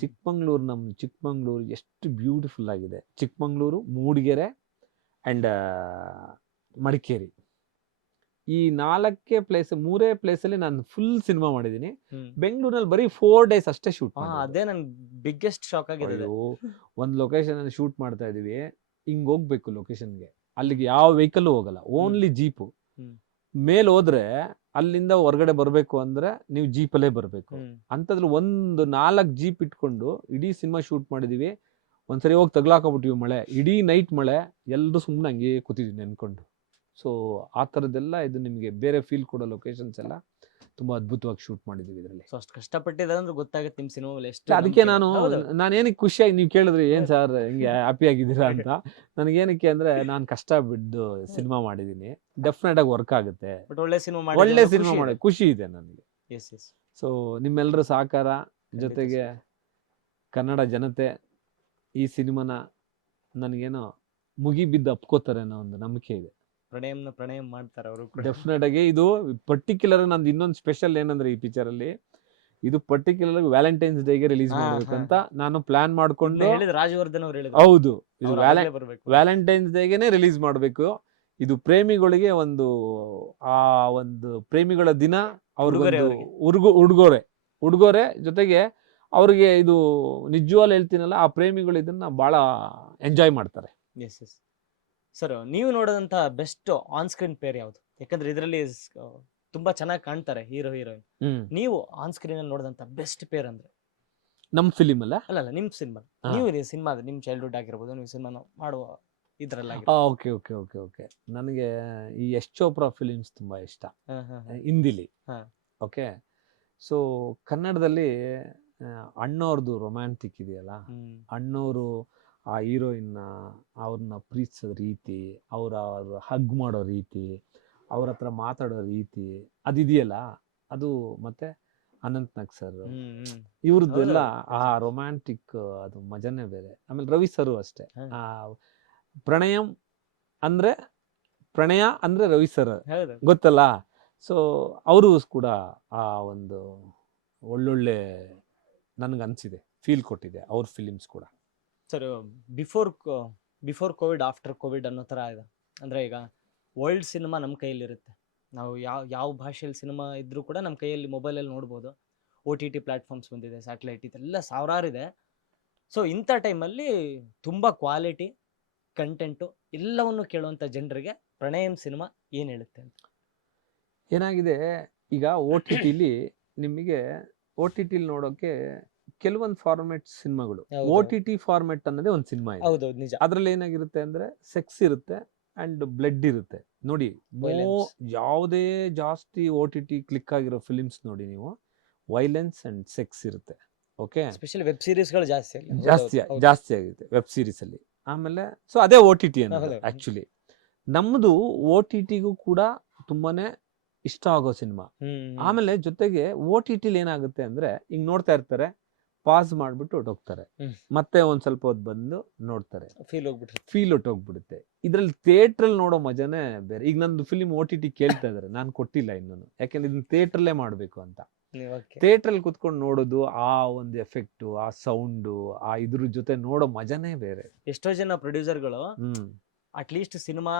ಚಿಕ್ಕಮಂಗ್ಳೂರು ಎಷ್ಟು ಬ್ಯೂಟಿಫುಲ್ ಆಗಿದೆ. ಚಿಕ್ಕಮಂಗ್ಳೂರು, ಮೂಡಿಗೆರೆ ಅಂಡ್ ಮಡಿಕೇರಿ, ಈ 4 ಪ್ಲೇಸ್, 3 ಪ್ಲೇಸಲ್ಲಿ ನಾನು ಫುಲ್ ಸಿನಿಮಾ ಮಾಡಿದ್ದೀನಿ. ಬೆಂಗಳೂರಲ್ಲಿ ಬರೀ 4 days ಅಷ್ಟೇ ಶೂಟ್. ಅದೇ ನನ್ ಬಿಗ್ಗೆಸ್ಟ್ ಶಾಕ್ ಆಗಿದೆ. ಒಂದು ಲೊಕೇಶನ್ ಅಲ್ಲಿ ಶೂಟ್ ಮಾಡ್ತಾ ಇದೀವಿ, ಹಿಂಗ್ ಹೋಗ್ಬೇಕು ಲೊಕೇಶನ್ಗೆ, ಅಲ್ಲಿಗೆ ಯಾವ ವೆಹಿಕಲ್ ಹೋಗಲ್ಲ, ಓನ್ಲಿ ಜೀಪು. ಮೇಲ್ ಹೋದ್ರೆ ಅಲ್ಲಿಂದ ಹೊರಗಡೆ ಬರ್ಬೇಕು ಅಂದ್ರೆ ನೀವು ಜೀಪಲ್ಲೇ ಬರ್ಬೇಕು. ಅಂತದ್ರಲ್ಲಿ ಒಂದು 4 ಜೀಪ್ ಇಟ್ಕೊಂಡು ಇಡೀ ಸಿನಿಮಾ ಶೂಟ್ ಮಾಡಿದೀವಿ. ಒಂದ್ಸರಿ ಹೋಗಿ ತಗ್ಲಾಕೊಬಿಟ್ಟಿವಿ, ಮಳೆ, ಇಡೀ ನೈಟ್ ಮಳೆ, ಎಲ್ರು ಸುಮ್ಮನೆ ಹಂಗೆ ಕೂತಿದ್ವಿ ನೆನ್ಕೊಂಡು. ಸೊ ಆ ಥರದ್ದೆಲ್ಲ ಇದು ನಿಮಗೆ ಬೇರೆ ಫೀಲ್ ಕೊಡೋ ಲೊಕೇಶನ್ಸ್ ಎಲ್ಲ ತುಂಬಾ ಅದ್ಭುತವಾಗಿ ಶೂಟ್ ಮಾಡಿದೀವಿ ಇದರಲ್ಲಿ. ಸೊ ಅಷ್ಟು ಕಷ್ಟಪಟ್ಟಿದೆ ಅಂದ್ರೆ ಗೊತ್ತಾಗುತ್ತೆ ನಿಮ್ ಸಿನಿಮಾ ಎಷ್ಟು. ಅದಕ್ಕೆ ನಾನೇನಕ್ಕೆ ಖುಷಿಯಾಗಿ, ನೀವು ಕೇಳಿದ್ರಿ ಏನ್ ಸರ್ ಹಿಂಗೆ ಹ್ಯಾಪಿ ಆಗಿದ್ದೀರಾ ಅಂತ, ನನಗೇನಕ್ಕೆ ಅಂದ್ರೆ ನಾನು ಕಷ್ಟ ಬಿದ್ದು ಸಿನಿಮಾ ಮಾಡಿದೀನಿ, ಡೆಫಿನೆಟ್ ಆಗಿ ವರ್ಕ್ ಆಗುತ್ತೆ. ಒಳ್ಳೆ ಸಿನಿಮಾ ಮಾಡಿ ಖುಷಿ ಇದೆ ನನಗೆ. ಸೊ ನಿಮ್ಮೆಲ್ಲರ ಸಹಕಾರ ಜೊತೆಗೆ ಕನ್ನಡ ಜನತೆ ಈ ಸಿನಿಮಾನ ನನಗೇನೋ ಮುಗಿಬಿದ್ದು ಅಪ್ಕೋತಾರೆ ಅನ್ನೋ ಒಂದು ನಂಬಿಕೆ ಇದೆ. ಪ್ರಣಯ ಮಾಡ್ತಾರೆ ಅವರು. ಡೆಫಿನೆಟ್ ಆಗಿ ಇದು ಪರ್ಟಿಕ್ಯುಲರ್ ನಂದು ಇನ್ನೊಂದು ಸ್ಪೆಷಲ್ ಏನಂದ್ರೆ ಈ ಪಿಕ್ಚರ್ ಅಲ್ಲಿ ಇದು ಪರ್ಟಿಕ್ಯುಲರ್ ವ್ಯಾಲೆಂಟೈನ್ಸ್ ಡೇಗೆ ರಿಲೀಸ್ ಮಾಡ್ಬೇಕಂತ ನಾನು ಪ್ಲಾನ್ ಮಾಡ್ಕೊಂಡು. ರಾಜವರ್ಧನ್ ಅವರು ಹೇಳಿದ್ರು ಹೌದು, ಇದು ವ್ಯಾಲೆಂಟೈನ್ಸ್ ಡೇಗೆನೆ ರಿಲೀಸ್ ಮಾಡ್ಬೇಕು. ಇದು ಪ್ರೇಮಿಗಳಿಗೆ ಒಂದು ಪ್ರೇಮಿಗಳ ದಿನ ಅವ್ರಿಗೆ ಉಡುಗೊರೆ ಜೊತೆಗೆ ಅವ್ರಿಗೆ ಇದು ನಿಜವಾಗ್ಲೂ ಹೇಳ್ತೀನಲ್ಲ, ಆ ಪ್ರೇಮಿಗಳು ಇದನ್ನ ಬಹಳ ಎಂಜಾಯ್ ಮಾಡ್ತಾರೆ. ಸರ್, ನೀವು ನೋಡೋದಂತ ಬೆಸ್ಟ್ ಆನ್ ಸ್ಕ್ರೀನ್ ಪೇರ್ ಯಾವ್ದು? ಯಾಕಂದ್ರೆ ಇದರಲ್ಲಿ ತುಂಬಾ ಚೆನ್ನಾಗಿ ಕಾಣ್ತಾರೆ ಹೀರೋ ಹೀರೋಯಿನ್. ನೀವು ಆನ್ ಸ್ಕ್ರೀನ್ ಅಲ್ಲಿ ನೋಡಿದಂತ ಬೆಸ್ಟ್ ಪೇರ್ ಅಂದ್ರೆ? ನಮ್ ಫಿಲಿಮ್ ಅಲ್ಲ, ನಿಮ್ ಸಿನಿಮಾ, ನೀವು ಸಿನಿಮಾ ನಿಮ್ ಚೈಲ್ಡ್ಹುಡ್ ಆಗಿರ್ಬೋದು, ನೀವು ಸಿನಿಮಾ ಮಾಡುವ ಇದ್ರಲ್ಲಿ. ಓಕೆ, ನನಗೆ ಈ ಯಶ್ ಚೋಪ್ರಾ ಫಿಲಿಮ್ಸ್ ತುಂಬಾ ಇಷ್ಟ, ಹಿಂದಿಲಿ. ಓಕೆ, ಸೊ ಕನ್ನಡದಲ್ಲಿ ಅಣ್ಣವ್ರದ್ದು ರೊಮ್ಯಾಂಟಿಕ್ ಇದೆಯಲ್ಲ, ಅಣ್ಣವರು ಆ ಹೀರೋಯಿನ್ನ ಅವ್ರನ್ನ ಪ್ರೀತಿಸೋ ರೀತಿ, ಅವ್ರ ಹಗ್ ಮಾಡೋ ರೀತಿ, ಅವ್ರ ಹತ್ರ ಮಾತಾಡೋ ರೀತಿ ಅದಿದೆಯಲ್ಲ, ಅದು ಮತ್ತೆ ಅನಂತ್ ನಾಗ್ ಸರ್ ಇವ್ರದ್ದೆಲ್ಲ ಆ ರೊಮ್ಯಾಂಟಿಕ್ ಅದು ಮಜಾನೇ ಬೇರೆ. ಆಮೇಲೆ ರವಿ ಸರ್ ಅಷ್ಟೇ, ಆ ಪ್ರಣಯ ಅಂದ್ರೆ ರವಿ ಸರ್ ಗೊತ್ತಲ್ಲ. ಸೊ ಅವರು ಕೂಡ ಆ ಒಂದು ಒಳ್ಳೊಳ್ಳೆ ನನ್ಗನ್ಸಿದೆ, ಫೀಲ್ ಕೊಟ್ಟಿದೆ ಅವ್ರ ಫಿಲಿಮ್ಸ್ ಕೂಡ. Sir, before Covid, after Covid ಅನ್ನೋ ಥರ ಇದೆ. ಅಂದರೆ ಈಗ ವರ್ಲ್ಡ್ ಸಿನಿಮಾ ನಮ್ಮ ಕೈಯಲ್ಲಿರುತ್ತೆ. ನಾವು ಯಾವ ಭಾಷೆಯಲ್ಲಿ ಸಿನಿಮಾ ಇದ್ರೂ ಕೂಡ ನಮ್ಮ ಕೈಯಲ್ಲಿ ಮೊಬೈಲಲ್ಲಿ ನೋಡ್ಬೋದು. OTT ಪ್ಲ್ಯಾಟ್ಫಾರ್ಮ್ಸ್ ಬಂದಿದೆ, ಸ್ಯಾಟಲೈಟ್, ಇದೆಲ್ಲ ಸಾವಿರಾರಿದೆ. ಸೊ ಇಂಥ ಟೈಮಲ್ಲಿ ತುಂಬ ಕ್ವಾಲಿಟಿ ಕಂಟೆಂಟು ಎಲ್ಲವನ್ನು ಕೇಳುವಂಥ ಜನರಿಗೆ ಪ್ರಣಯಂ ಸಿನಿಮಾ ಏನು ಹೇಳುತ್ತೆ ಅಂತ? ಏನಾಗಿದೆ ಈಗ OTTಲಿ ನಿಮಗೆ OTTಲಿ ನೋಡೋಕೆ ಕೆಲವೊಂದು ಫಾರ್ಮೆಟ್ ಸಿನಿಮಾಗಳು, OTT ಫಾರ್ಮೆಟ್ ಅನ್ನೋದೇ ಒಂದು ಸಿನಿಮಾ ಇದೆ. ಅದ್ರಲ್ಲಿ ಏನಾಗಿರುತ್ತೆ ಅಂದ್ರೆ ಸೆಕ್ಸ್ ಇರುತ್ತೆ ಅಂಡ್ ಬ್ಲಡ್ ಇರುತ್ತೆ. ನೋಡಿ, ಯಾವುದೇ ಜಾಸ್ತಿ OTT ಕ್ಲಿಕ್ ಆಗಿರೋ ಫಿಲಿಮ್ಸ್ ನೋಡಿ ನೀವು, ವೈಲೆನ್ಸ್ ಅಂಡ್ ಸೆಕ್ಸ್ ಇರುತ್ತೆ. ಓಕೆ, ಸ್ಪೆಷಲಿ ವೆಬ್ ಸೀರೀಸ್ಗಳು ಜಾಸ್ತಿ ಆಗುತ್ತೆ ವೆಬ್ ಸೀರೀಸ್ ಅಲ್ಲಿ. ಆಮೇಲೆ ಸೊ ಅದೇ OTT ಅನ್ನೋದು ಆಕ್ಚುಲಿ. ನಮ್ದು OTTಗೂ ಕೂಡ ತುಂಬಾನೇ ಇಷ್ಟ ಆಗೋ ಸಿನಿಮಾ. ಆಮೇಲೆ ಜೊತೆಗೆ OTTಲಿ ಏನಾಗುತ್ತೆ ಅಂದ್ರೆ ಹಿಂಗ್ ನೋಡ್ತಾ ಇರ್ತಾರೆ, ಪಾಸ್ ಮಾಡ್ಬಿಟ್ಟು ಹೊಟ್ಟೋಗ್ತಾರೆ. ಹ್ಮ್. ಮತ್ತೆ ಒಂದ್ ಸ್ವಲ್ಪ ಹೊತ್ತು ಬಂದು ನೋಡ್ತಾರೆ. ಫೀಲ್ ಹೋಗ್ಬಿಟ್ರಿ. ಫೀಲ್ ಹೊಟ್ಟೋಗ್ಬಿಡುತ್ತೆ. ಇದ್ರಲ್ಲಿ ಥಿಯೇಟ್ರಲ್ಲಿ ನೋಡೋ ಮಜಾನೇ ಬೇರೆ. ಈಗ ನಂದು ಫಿಲ್ಮ್ OTT ಕೇಳ್ತಾ ಇದಾರೆ, ನಾನು ಕೊಟ್ಟಿಲ್ಲ ಇನ್ನೂ, ಯಾಕೆಂದ್ರೆ ಇದನ್ನ ಥಿಯೇಟ್ರಲ್ಲೇ ಮಾಡಬೇಕು ಅಂತ. ನೀವು ಓಕೆ. ಥಿಯೇಟ್ರಲ್ಲಿ ಕುತ್ಕೊಂಡು ನೋಡೋದು, ಆ ಒಂದು ಎಫೆಕ್ಟು, ಆ ಸೌಂಡು, ಆ ಇದ್ರ ಜೊತೆ ನೋಡೋ ಮಜಾನೇ ಬೇರೆ. ಎಷ್ಟೋ ಜನ ಪ್ರೊಡ್ಯೂಸರ್ಗಳು ಅಟ್ಲೀಸ್ಟ್ ಸಿನಿಮಾ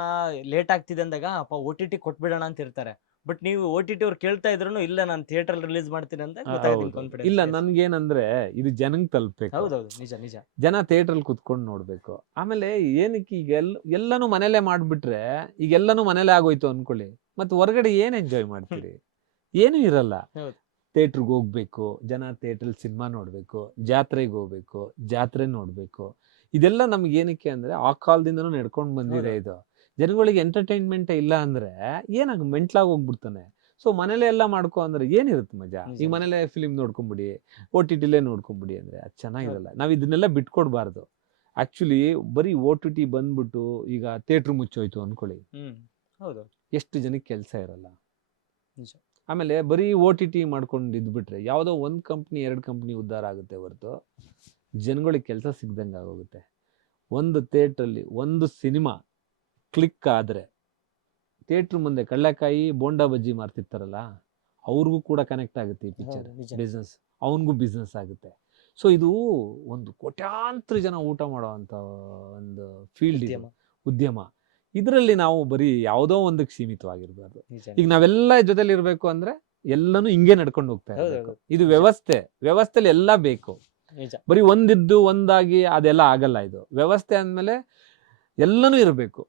ಲೇಟ್ ಆಗ್ತಿದೆ ಅಂದಾಗ ಅಪ್ಪ OTT ಕೊಟ್ಬಿಡೋಣ ಅಂತ ಇರ್ತಾರೆ. ಬಟ್ ನೀವು OTT ಅವ್ರು ಕೇಳ್ತಾ ಇದ್ರು ಇಲ್ಲ ನಾನು ಥಿಯೇಟರ್ ರಿಲೀಸ್ ಮಾಡ್ತೀನಿ ಅಂತ ಗೊತ್ತಾಗುತ್ತೆ ಕಾನ್ಫಿಡೆನ್ಸ್. ಇಲ್ಲ, ನನ್ಗೇನಂದ್ರೆ ಇದು ಜನಂಗ್ ತಲುಪಬೇಕು. ಹೌದೌದು, ನಿಜ ನಿಜ. ಜನ ಥಿಯೇಟ್ರಲ್ಲಿ ಕುತ್ಕೊಂಡು ನೋಡ್ಬೇಕು. ಆಮೇಲೆ ಏನಕ್ಕೆ ಈಗ ಎಲ್ಲಾನು ಮನೇಲೆ ಮಾಡ್ಬಿಟ್ರೆ, ಈಗ ಎಲ್ಲಾನು ಮನೇಲೆ ಆಗೋಯ್ತು ಅನ್ಕೊಳ್ಳಿ, ಮತ್ತೆ ಹೊರಗಡೆ ಏನ್ ಎಂಜಾಯ್ ಮಾಡ್ತೀರಿ? ಏನೂ ಇರಲ್ಲ. ಹೌದು. ಥಿಯೇಟ್ರಿಗೆ ಹೋಗ್ಬೇಕು, ಜನ ಥಿಯೇಟ್ರಲ್ಲಿ ಸಿನಿಮಾ ನೋಡ್ಬೇಕು, ಜಾತ್ರೆಗೆ ಹೋಗ್ಬೇಕು, ಜಾತ್ರೆ ನೋಡ್ಬೇಕು. ಇದೆಲ್ಲ ನಮ್ಗೆ ಏನಕ್ಕೆ ಅಂದ್ರೆ ಆ ಕಾಲದಿಂದನೂ ನಡ್ಕೊಂಡು ಬಂದಿದೆ ಇದು. ಜನಗಳಿಗೆ ಎಂಟರ್ಟೈನ್ಮೆಂಟ್ ಇಲ್ಲ ಅಂದ್ರೆ ಏನಾಗ ಮೆಂಟ್ಲಾಗಿ ಹೋಗ್ಬಿಡ್ತಾನೆ. ಸೊ ಮನೇಲೆ ಎಲ್ಲ ಮಾಡ್ಕೊ ಅಂದ್ರೆ ಏನಿರುತ್ತೆ ಮಜಾ? ಈಗ ಮನೇಲೆ ಫಿಲಿಮ್ ನೋಡ್ಕೊಂಬಿಡಿ, OTTಲೇ ನೋಡ್ಕೊಂಬಿಡಿ ಅಂದ್ರೆ ಅದು ಚೆನ್ನಾಗಿರಲ್ಲ. ನಾವ್ ಇದನ್ನೆಲ್ಲ ಬಿಟ್ಕೊಡ್ಬಾರ್ದು. ಆಕ್ಚುಲಿ ಬರೀ OTT ಬಂದ್ಬಿಟ್ಟು ಈಗ ಥಿಯೇಟ್ರ್ ಮುಚ್ಚೋಯ್ತು ಅನ್ಕೊಳ್ಳಿ, ಹೌದು, ಎಷ್ಟು ಜನಕ್ಕೆ ಕೆಲಸ ಇರಲ್ಲ. ನಿಜ. ಆಮೇಲೆ ಬರೀ OTT ಮಾಡ್ಕೊಂಡು ಇದ್ಬಿಟ್ರೆ ಯಾವುದೋ ಒಂದು ಕಂಪ್ನಿ 2 ಕಂಪ್ನಿ ಉದ್ಧಾರ ಆಗುತ್ತೆ ಹೊರತು ಜನಗಳಿಗೆ ಕೆಲಸ ಸಿಗ್ದಂಗೆ ಆಗೋಗುತ್ತೆ. ಒಂದು ಥಿಯೇಟ್ರಲ್ಲಿ ಒಂದು ಸಿನಿಮಾ ಕ್ಲಿಕ್ ಆದರೆ ಥಿಯೇಟ್ರ್ ಮುಂದೆ ಕಡಲೆಕಾಯಿ ಬೋಂಡಾ ಬಜ್ಜಿ ಮಾರ್ತಿರ್ತಾರಲ್ಲ, ಅವ್ರಿಗೂ ಕೂಡ ಕನೆಕ್ಟ್ ಆಗುತ್ತೆ ಈ ಪಿಕ್ಚರ್. ಹೌದು, ನಿಜ. ಬಿಸ್ನೆಸ್, ಅವನಿಗೂ ಬಿಸ್ನೆಸ್ ಆಗುತ್ತೆ. ಸೊ ಇದು ಒಂದು ಕೋಟ್ಯಾಂತರ ಜನ ಊಟ ಮಾಡೋವಂಥ ಒಂದು ಫೀಲ್ಡ್ ಇದು, ಉದ್ಯಮ. ಉದ್ಯಮ. ಇದರಲ್ಲಿ ನಾವು ಬರೀ ಯಾವುದೋ ಒಂದಕ್ಕೆ ಸೀಮಿತವಾಗಿರ್ಬಾರ್ದು. ನಿಜ, ಈಗ ನಾವೆಲ್ಲ ಜೊತೆಲಿ ಇರಬೇಕು ಅಂದ್ರೆ ಎಲ್ಲನೂ ಹಿಂಗೆ ನಡ್ಕೊಂಡು ಹೋಗ್ತಾ ಹೌದು, ಇರಬೇಕು. ಹೌದು. ಇದು ವ್ಯವಸ್ಥೆಲಿ ಎಲ್ಲ ಬೇಕು. ನಿಜ. ಬರೀ ಒಂದಿದ್ದು ಒಂದಾಗಿ ಅದೆಲ್ಲ ಆಗಲ್ಲ. ಇದು ವ್ಯವಸ್ಥೆ ಅಂದಮೇಲೆ ಎಲ್ಲನೂ ಇರಬೇಕು,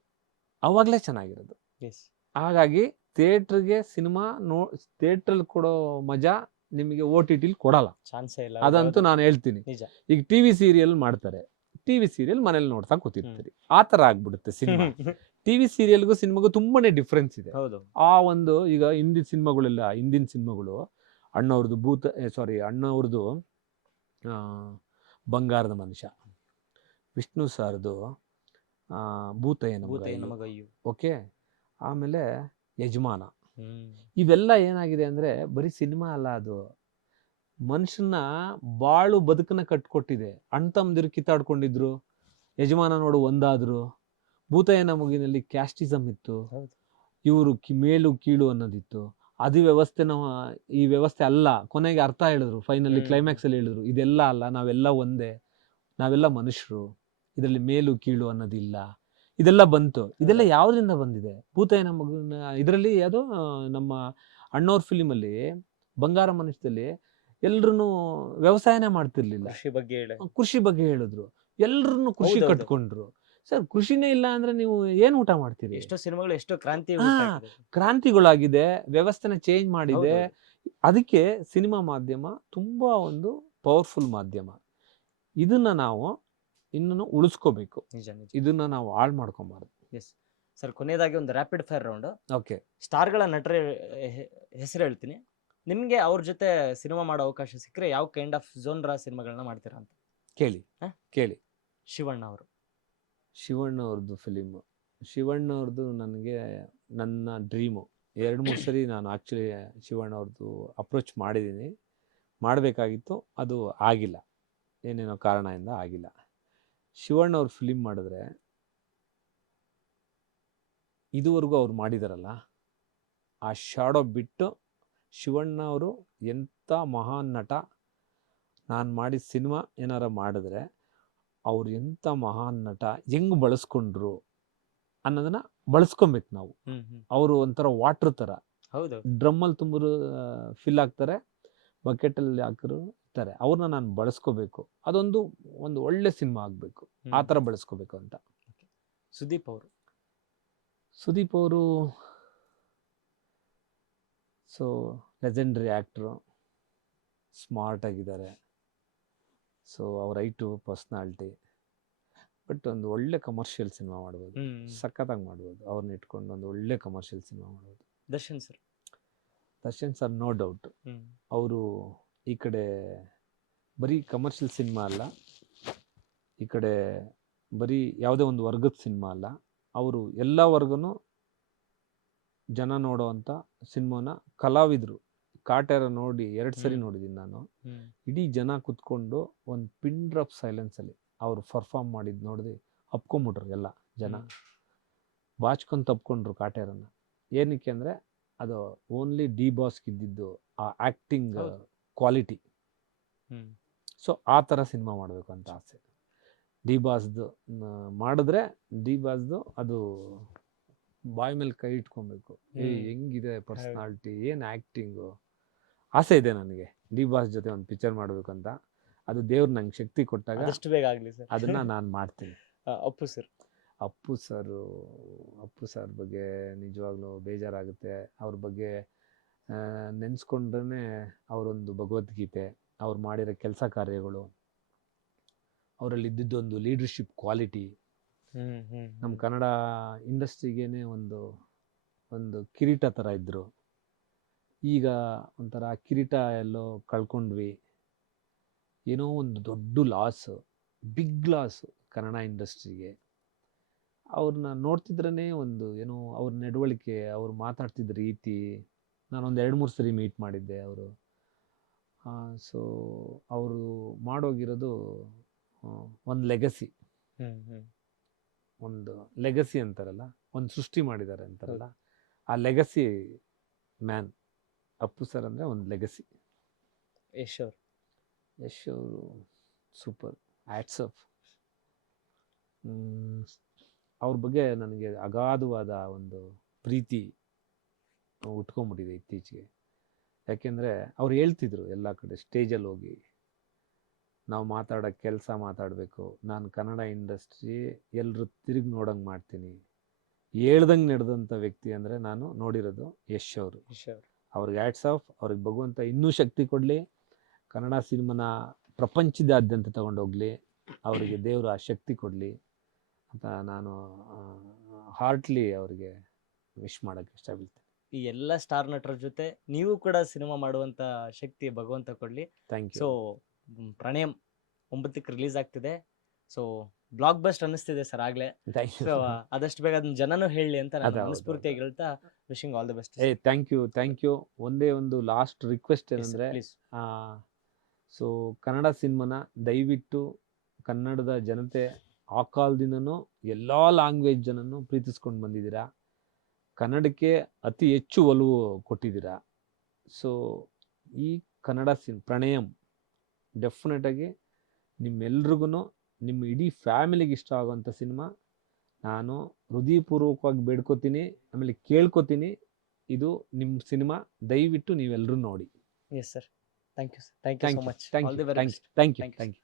ಅವಾಗಲೇ ಚೆನ್ನಾಗಿರೋದು. Yes. ಹಾಗಾಗಿ ಥಿಯೇಟ್ರಿಗೆ ಸಿನಿಮಾ ಥಿಯೇಟ್ರಲ್ಲಿ ಕೊಡೋ ಮಜಾ ನಿಮಗೆ OTTಲಿ ಕೊಡಲ್ಲ, ಚಾನ್ಸೇ ಇಲ್ಲ. ಅದಂತೂ ನಾನು ಹೇಳ್ತೀನಿ. ನಿಜ. ಈಗ TV ಸೀರಿಯಲ್ ಮಾಡ್ತಾರೆ, TV ಸೀರಿಯಲ್ ಮನೇಲಿ ನೋಡ್ತಾ ಕೂತಿರ್ತೀರಿ, ಆ ಥರ ಆಗ್ಬಿಡುತ್ತೆ ಸಿನಿಮಾ. TV ಸೀರಿಯಲ್ಗೂ ಸಿನಿಮಾಗೂ ತುಂಬಾನೇ ಡಿಫ್ರೆನ್ಸ್ ಇದೆ. ಹೌದು. ಆ ಒಂದು ಈಗ ಹಿಂದಿನ ಸಿನಿಮಾಗಳು ಅಣ್ಣವ್ರದ್ದು ಬಂಗಾರದ ಮನುಷ್ಯ, ವಿಷ್ಣು ಸಾರ್ದು ಭೂತಯ್ಯ ನಮಗಯ್ಯು, ಓಕೆ, ಆಮೇಲೆ ಯಜಮಾನ, ಇವೆಲ್ಲ ಏನಾಗಿದೆ ಅಂದ್ರೆ ಬರೀ ಸಿನಿಮಾ ಅಲ್ಲ, ಅದು ಮನುಷ್ಯನ ಬಾಳು ಬದುಕನ್ನ ಕಟ್ಕೊಟ್ಟಿದೆ. ಅಣ್ಣ ತಮ್ಮದಿರು ಕಿತ್ತಾಡ್ಕೊಂಡಿದ್ರು, ಯಜಮಾನ ನೋಡು ಒಂದಾದ್ರು. ಭೂತಯ್ಯ ನಮಗಿನಲ್ಲಿ ಕ್ಯಾಸ್ಟಿಸಮ್ ಇತ್ತು, ಇವರು ಮೇಲು ಕೀಳು ಅನ್ನೋದಿತ್ತು. ಅದು ವ್ಯವಸ್ಥೆನ ಈ ವ್ಯವಸ್ಥೆ ಅಲ್ಲ, ಕೊನೆಗೆ ಅರ್ಥ ಹೇಳಿದ್ರು, ಫೈನಲಿ ಕ್ಲೈಮ್ಯಾಕ್ಸ್ ಅಲ್ಲಿ ಹೇಳಿದ್ರು, ಇದೆಲ್ಲ ಅಲ್ಲ, ನಾವೆಲ್ಲ ಒಂದೇ, ನಾವೆಲ್ಲ ಮನುಷ್ಯರು, ಇದರಲ್ಲಿ ಮೇಲು ಕೀಳು ಅನ್ನೋದಿಲ್ಲ. ಇದೆಲ್ಲ ಬಂತು. ಇದೆಲ್ಲ ಯಾವ್ದ್ರಿಂದ ಬಂದಿದೆ? ಭೂತಯ್ಯ ನಮಗನ ಇದರಲ್ಲಿ ಯಾವುದೋ ನಮ್ಮ ಅಣ್ಣವ್ರ ಫಿಲಿಮಲ್ಲಿ ಬಂಗಾರ ಮನುಷ್ಯದಲ್ಲಿ ಎಲ್ರು ವ್ಯವಸಾಯನೇ ಮಾಡ್ತಿರ್ಲಿಲ್ಲ, ಕೃಷಿ ಬಗ್ಗೆ ಹೇಳಿದ್ರು, ಎಲ್ರು ಕೃಷಿ ಕಟ್ಕೊಂಡ್ರು. ಸರ್, ಕೃಷಿನೇ ಇಲ್ಲ ಅಂದ್ರೆ ನೀವು ಏನ್ ಊಟ ಮಾಡ್ತೀರಿ? ಎಷ್ಟೋ ಸಿನಿಮಾಗಳು ಎಷ್ಟೋ ಕ್ರಾಂತಿಗಳಾಗಿದೆ, ವ್ಯವಸ್ಥೆನ ಚೇಂಜ್ ಮಾಡಿದೆ. ಅದಕ್ಕೆ ಸಿನಿಮಾ ಮಾಧ್ಯಮ ತುಂಬಾ ಒಂದು ಪವರ್ಫುಲ್ ಮಾಧ್ಯಮ. ಇದನ್ನ ನಾವು ಇನ್ನೂ ಉಳಿಸ್ಕೋಬೇಕು, ಇದನ್ನ ನಾವು ಹಾಳು ಮಾಡ್ಕೊಬಾರ್ದು. ಎಸ್ ಸರ್, ಕೊನೆಯದಾಗಿ ಒಂದು ರ್ಯಾಪಿಡ್ ಫೈರ್ ರೌಂಡ್. ಓಕೆ. ಸ್ಟಾರ್ಗಳ ನಟರ ಹೆಸರು ಹೇಳ್ತೀನಿ, ನಿಮ್ಗೆ ಅವ್ರ ಜೊತೆ ಸಿನಿಮಾ ಮಾಡೋ ಅವಕಾಶ ಸಿಕ್ಕರೆ ಯಾವ ಕೈಂಡ್ ಆಫ್ ಜೋನ್ರ ಸಿನಿಮಾಗಳನ್ನ ಮಾಡ್ತೀರಾ ಅಂತ ಕೇಳಿ. ಶಿವಣ್ಣ ಅವ್ರದ್ದು ಫಿಲಿಮ್, ಶಿವಣ್ಣ ಅವ್ರದ್ದು ನನಗೆ ನನ್ನ ಡ್ರೀಮು. 2-3 ಸರಿ ನಾನು ಆ್ಯಕ್ಚುಲಿ ಶಿವಣ್ಣ ಅವ್ರದ್ದು ಅಪ್ರೋಚ್ ಮಾಡಿದ್ದೀನಿ, ಮಾಡಬೇಕಾಗಿತ್ತು, ಅದು ಆಗಿಲ್ಲ, ಏನೇನೋ ಕಾರಣದಿಂದ ಆಗಿಲ್ಲ. ಶಿವಣ್ಣ ಅವ್ರ ಫಿಲಿಮ್ ಮಾಡಿದ್ರೆ ಇದುವರೆಗೂ ಅವ್ರು ಮಾಡಿದಾರಲ್ಲ ಆ ಶಾಡೋ ಬಿಟ್ಟು, ಶಿವಣ್ಣ ಅವರು ಎಂಥ ಮಹಾನ್ ನಟ, ನಾನು ಮಾಡಿದ ಸಿನಿಮಾ ಏನಾರ ಮಾಡಿದ್ರೆ ಅವ್ರು ಎಂಥ ಮಹಾನ್ ನಟ, ಹೆಂಗ್ ಬಳಸ್ಕೊಂಡ್ರು ಅನ್ನೋದನ್ನ ಬಳಸ್ಕೊಬೇಕು ನಾವು. ಅವರು ಒಂಥರ ವಾಟ್ರ್ ಥರ, ಡ್ರಮ್ಮಲ್ಲಿ ತುಂಬಿದ್ರು ಫಿಲ್ ಆಗ್ತಾರೆ, ಬಕೆಟಲ್ಲಿ ಹಾಕಿದ್ರು ಇರ್ತಾರೆ, ಅವ್ರನ್ನ ನಾನು ಬಳಸ್ಕೋಬೇಕು. ಅದೊಂದು ಒಳ್ಳೆ ಸಿನಿಮಾ ಆಗಬೇಕು, ಆ ಥರ ಬಳಸ್ಕೋಬೇಕು ಅಂತ. ಸುದೀಪ್ ಅವರು ಸೊ ಲೆಜೆಂಡ್ರಿ ಆ್ಯಕ್ಟ್ರು, ಸ್ಮಾರ್ಟ್ ಆಗಿದ್ದಾರೆ. ಸೊ ಅವ್ರ ಐಟು ಪರ್ಸ್ನಾಲಿಟಿ, ಬಟ್ ಒಂದು ಒಳ್ಳೆ ಕಮರ್ಷಿಯಲ್ ಸಿನಿಮಾ ಮಾಡ್ಬೋದು, ಸಖತ್ತಾಗಿ ಮಾಡ್ಬೋದು. ಅವ್ರನ್ನ ಇಟ್ಕೊಂಡು ಒಂದು ಒಳ್ಳೆ ಕಮರ್ಷಿಯಲ್ ಸಿನಿಮಾ ಮಾಡ್ಬೋದು. ದರ್ಶನ್ ಸರ್ ನೋ ಡೌಟ್, ಅವರು ಈ ಕಡೆ ಬರೀ ಕಮರ್ಷಿಯಲ್ ಸಿನಿಮಾ ಅಲ್ಲ, ಈ ಕಡೆ ಬರೀ ಯಾವುದೇ ಒಂದು ವರ್ಗದ ಸಿನಿಮಾ ಅಲ್ಲ, ಅವರು ಎಲ್ಲ ವರ್ಗನೂ ಜನ ನೋಡೋವಂಥ ಸಿನಿಮಾನ ಕಾಟೇರ ನೋಡಿ 2 ಸರಿ ಹ್ಮ್. ನೋಡಿದ್ದೀನಿ ನಾನು. ಹ್ಮ್. ಇಡೀ ಜನ ಕುತ್ಕೊಂಡು ಒಂದು ಪಿನ್ ಡ್ರಾಪ್ ಸೈಲೆನ್ಸಲ್ಲಿ ಅವ್ರು ಪರ್ಫಾರ್ಮ್ ಮಾಡಿದ್ದು ನೋಡಿದೆ ಅಪ್ಕೊಂಬಿಟ್ರು ಎಲ್ಲ ಜನ. ಬಾಚ್ಕೊಂಡು ತಪ್ಕೊಂಡ್ರು ಕಾಟೇರನ್ನ. ಏನಕ್ಕೆ ಅಂದರೆ ಅದು ಓನ್ಲಿ ಡಿ ಬಾಸ್ಗೆ ಇದ್ದಿದ್ದು ಆ ಆ್ಯಕ್ಟಿಂಗ್ ಹೌದು. ಕ್ವಾಲಿಟಿ. ಹ್ಮ್. ಸೊ ಆ ಥರ ಸಿನಿಮಾ ಮಾಡಬೇಕು ಅಂತ ಆಸೆ. ಡಿ ಬಾಸ್ದು ಮಾಡಿದ್ರೆ ಡಿ ಬಾಸ್ದು ಅದು ಬಾಯ್ ಮೇಲೆ ಕೈ ಇಟ್ಕೊಬೇಕು. ಹೆಂಗಿದೆ ಪರ್ಸ್ನಾಲಿಟಿ, ಏನು ಆ್ಯಕ್ಟಿಂಗು. ಆಸೆ ಇದೆ ನನಗೆ ಡಿ ಬಾಸ್ ಜೊತೆ ಒಂದು ಪಿಕ್ಚರ್ ಮಾಡಬೇಕು ಅಂತ. ಅದು ದೇವ್ರು ನಂಗೆ ಶಕ್ತಿ ಕೊಟ್ಟಾಗ ಆದಷ್ಟು ಬೇಗ ಆಗ್ಲಿ ಸರ್. ಅದನ್ನು ನಾನು ಮಾಡ್ತೀನಿ. ಅಪ್ಪು ಸರ್. ಅಪ್ಪು ಸರ್ ಬಗ್ಗೆ ನಿಜವಾಗ್ಲೂ ಬೇಜಾರಾಗುತ್ತೆ. ಅವ್ರ ಬಗ್ಗೆ ನೆನೆಸ್ಕೊಂಡ್ರೆ ಅವರೊಂದು ಭಗವದ್ಗೀತೆ, ಅವ್ರು ಮಾಡಿರೋ ಕೆಲಸ ಕಾರ್ಯಗಳು, ಅವರಲ್ಲಿ ಇದ್ದಿದ್ದೊಂದು ಲೀಡರ್ಶಿಪ್ ಕ್ವಾಲಿಟಿ ನಮ್ಮ ಕನ್ನಡ ಇಂಡಸ್ಟ್ರಿಗೇನೆ ಒಂದು ಕಿರೀಟ ಥರ ಇದ್ದರು. ಈಗ ಒಂಥರ ಕಿರೀಟ ಎಲ್ಲೋ ಕಳ್ಕೊಂಡ್ವಿ. ಏನೋ ಒಂದು ದೊಡ್ಡ ಲಾಸು, ಬಿಗ್ ಲಾಸು ಕನ್ನಡ ಇಂಡಸ್ಟ್ರಿಗೆ. ಅವ್ರನ್ನ ನೋಡ್ತಿದ್ರೇ ಒಂದು ಏನೋ ಅವ್ರ ನಡವಳಿಕೆ, ಅವ್ರು ಮಾತಾಡ್ತಿದ್ದ ರೀತಿ. ನಾನೊಂದು 2-3 ಸರಿ ಮೀಟ್ ಮಾಡಿದ್ದೆ ಅವರು. ಸೊ ಅವರು ಮಾಡೋಗಿರೋದು ಒಂದು ಲೆಗಸಿ. ಒಂದು ಲೆಗಸಿ ಅಂತಾರಲ್ಲ, ಒಂದು ಸೃಷ್ಟಿ ಮಾಡಿದ್ದಾರೆ ಅಂತಾರಲ್ಲ, ಆ ಲೆಗಸಿ ಮ್ಯಾನ್ ಅಪ್ಪು ಸರ್ ಅಂದರೆ ಒಂದು ಲೆಗಸಿ. ಯಶ್ ಅವರು ಸೂಪರ್, ಹ್ಯಾಟ್ಸ್ ಆಫ್. ಅವ್ರ ಬಗ್ಗೆ ನನಗೆ ಅಗಾಧವಾದ ಒಂದು ಪ್ರೀತಿ ಉಟ್ಕೊಂಡ್ಬಿಟ್ಟಿದೆ ಇತ್ತೀಚೆಗೆ. ಯಾಕೆಂದರೆ ಅವ್ರು ಹೇಳ್ತಿದ್ರು ಎಲ್ಲ ಕಡೆ ಸ್ಟೇಜಲ್ಲಿ ಹೋಗಿ, ನಾವು ಮಾತಾಡೋ ಕೆಲಸ ಮಾತಾಡಬೇಕು, ನಾನು ಕನ್ನಡ ಇಂಡಸ್ಟ್ರಿ ಎಲ್ಲರೂ ತಿರುಗಿ ನೋಡೋಂಗೆ ಮಾಡ್ತೀನಿ. ಹೇಳ್ದಂಗೆ ನಡೆದಂಥ ವ್ಯಕ್ತಿ ಅಂದರೆ ನಾನು ನೋಡಿರೋದು ಯಶ್ ಅವರು. ಅವ್ರಿಗೆ ಹ್ಯಾಟ್ಸ್ ಆಫ್. ಅವ್ರಿಗೆ ಭಗವಂತ ಇನ್ನೂ ಶಕ್ತಿ ಕೊಡಲಿ, ಕನ್ನಡ ಸಿನಿಮಾನ ಪ್ರಪಂಚದಾದ್ಯಂತ ತಗೊಂಡೋಗ್ಲಿ, ಅವರಿಗೆ ದೇವರು ಆ ಶಕ್ತಿ ಕೊಡಲಿ ಅಂತ ನಾನು ಹಾರ್ಟ್ಲಿ ಅವರಿಗೆ ವಿಶ್ ಮಾಡೋಕ್ಕೆ ಇಷ್ಟಪಡ್ತೀನಿ. ಈ ಎಲ್ಲ ಸ್ಟಾರ್ ನಟರ ಜೊತೆ ನೀವು ಕೂಡ ಸಿನಿಮಾ ಮಾಡುವಂತ ಶಕ್ತಿ ಭಗವಂತ ಕೊಡ್ಲಿ. Thank you. ಸೊ ಪ್ರಣಯಂ 9ಕ್ಕೆ ರಿಲೀಸ್ ಆಗ್ತಿದೆ. ಸೊ ಬ್ಲಾಕ್ ಬಸ್ಟ್ ಅನ್ನಿಸ್ತಿದೆ ಸರ್ ಆಗ್ಲೇ. ಸೊ ಆದಷ್ಟು ಬೇಗ ಅದನ್ನ ಜನನು ಹೇಳಿ ಅಂತ ನಾನು ಮನಸ್ಫೂರ್ತಿಯಾಗಿ ಹೇಳ್ತಾ wishing all the best. Thank you. ಒಂದೇ ಒಂದು ಲಾಸ್ಟ್ ರಿಕ್ವೆಸ್ಟ್ ಏನಂದ್ರೆ, ಸೊ ಕನ್ನಡ ಸಿನಿಮಾನ ದಯವಿಟ್ಟು ಕನ್ನಡದ ಜನತೆ ಆ ಕಾಲದಿಂದನೂ ಎಲ್ಲ ಲ್ಯಾಂಗ್ವೇಜ್ ಜನನ್ನು ಪ್ರೀತಿಸ್ಕೊಂಡು ಬಂದಿದ್ದೀರಾ. ಕನ್ನಡಕ್ಕೆ ಅತಿ ಹೆಚ್ಚು ಒಲವು ಕೊಟ್ಟಿದ್ದೀರಾ. ಸೊ ಈ ಕನ್ನಡ ಪ್ರಣಯಂ ಡೆಫಿನೆಟಾಗಿ ನಿಮ್ಮೆಲ್ರಿಗೂ, ನಿಮ್ಮ ಇಡೀ ಫ್ಯಾಮಿಲಿಗೆ ಇಷ್ಟ ಆಗುವಂಥ ಸಿನಿಮಾ. ನಾನು ಹೃದಯಪೂರ್ವಕವಾಗಿ ಬೇಡ್ಕೋತೀನಿ, ಆಮೇಲೆ ಕೇಳ್ಕೊತೀನಿ, ಇದು ನಿಮ್ಮ ಸಿನಿಮಾ. ದಯವಿಟ್ಟು ನೀವೆಲ್ಲರೂ ನೋಡಿ. Yes sir. Thank you sir. Thank you so much. Thank you.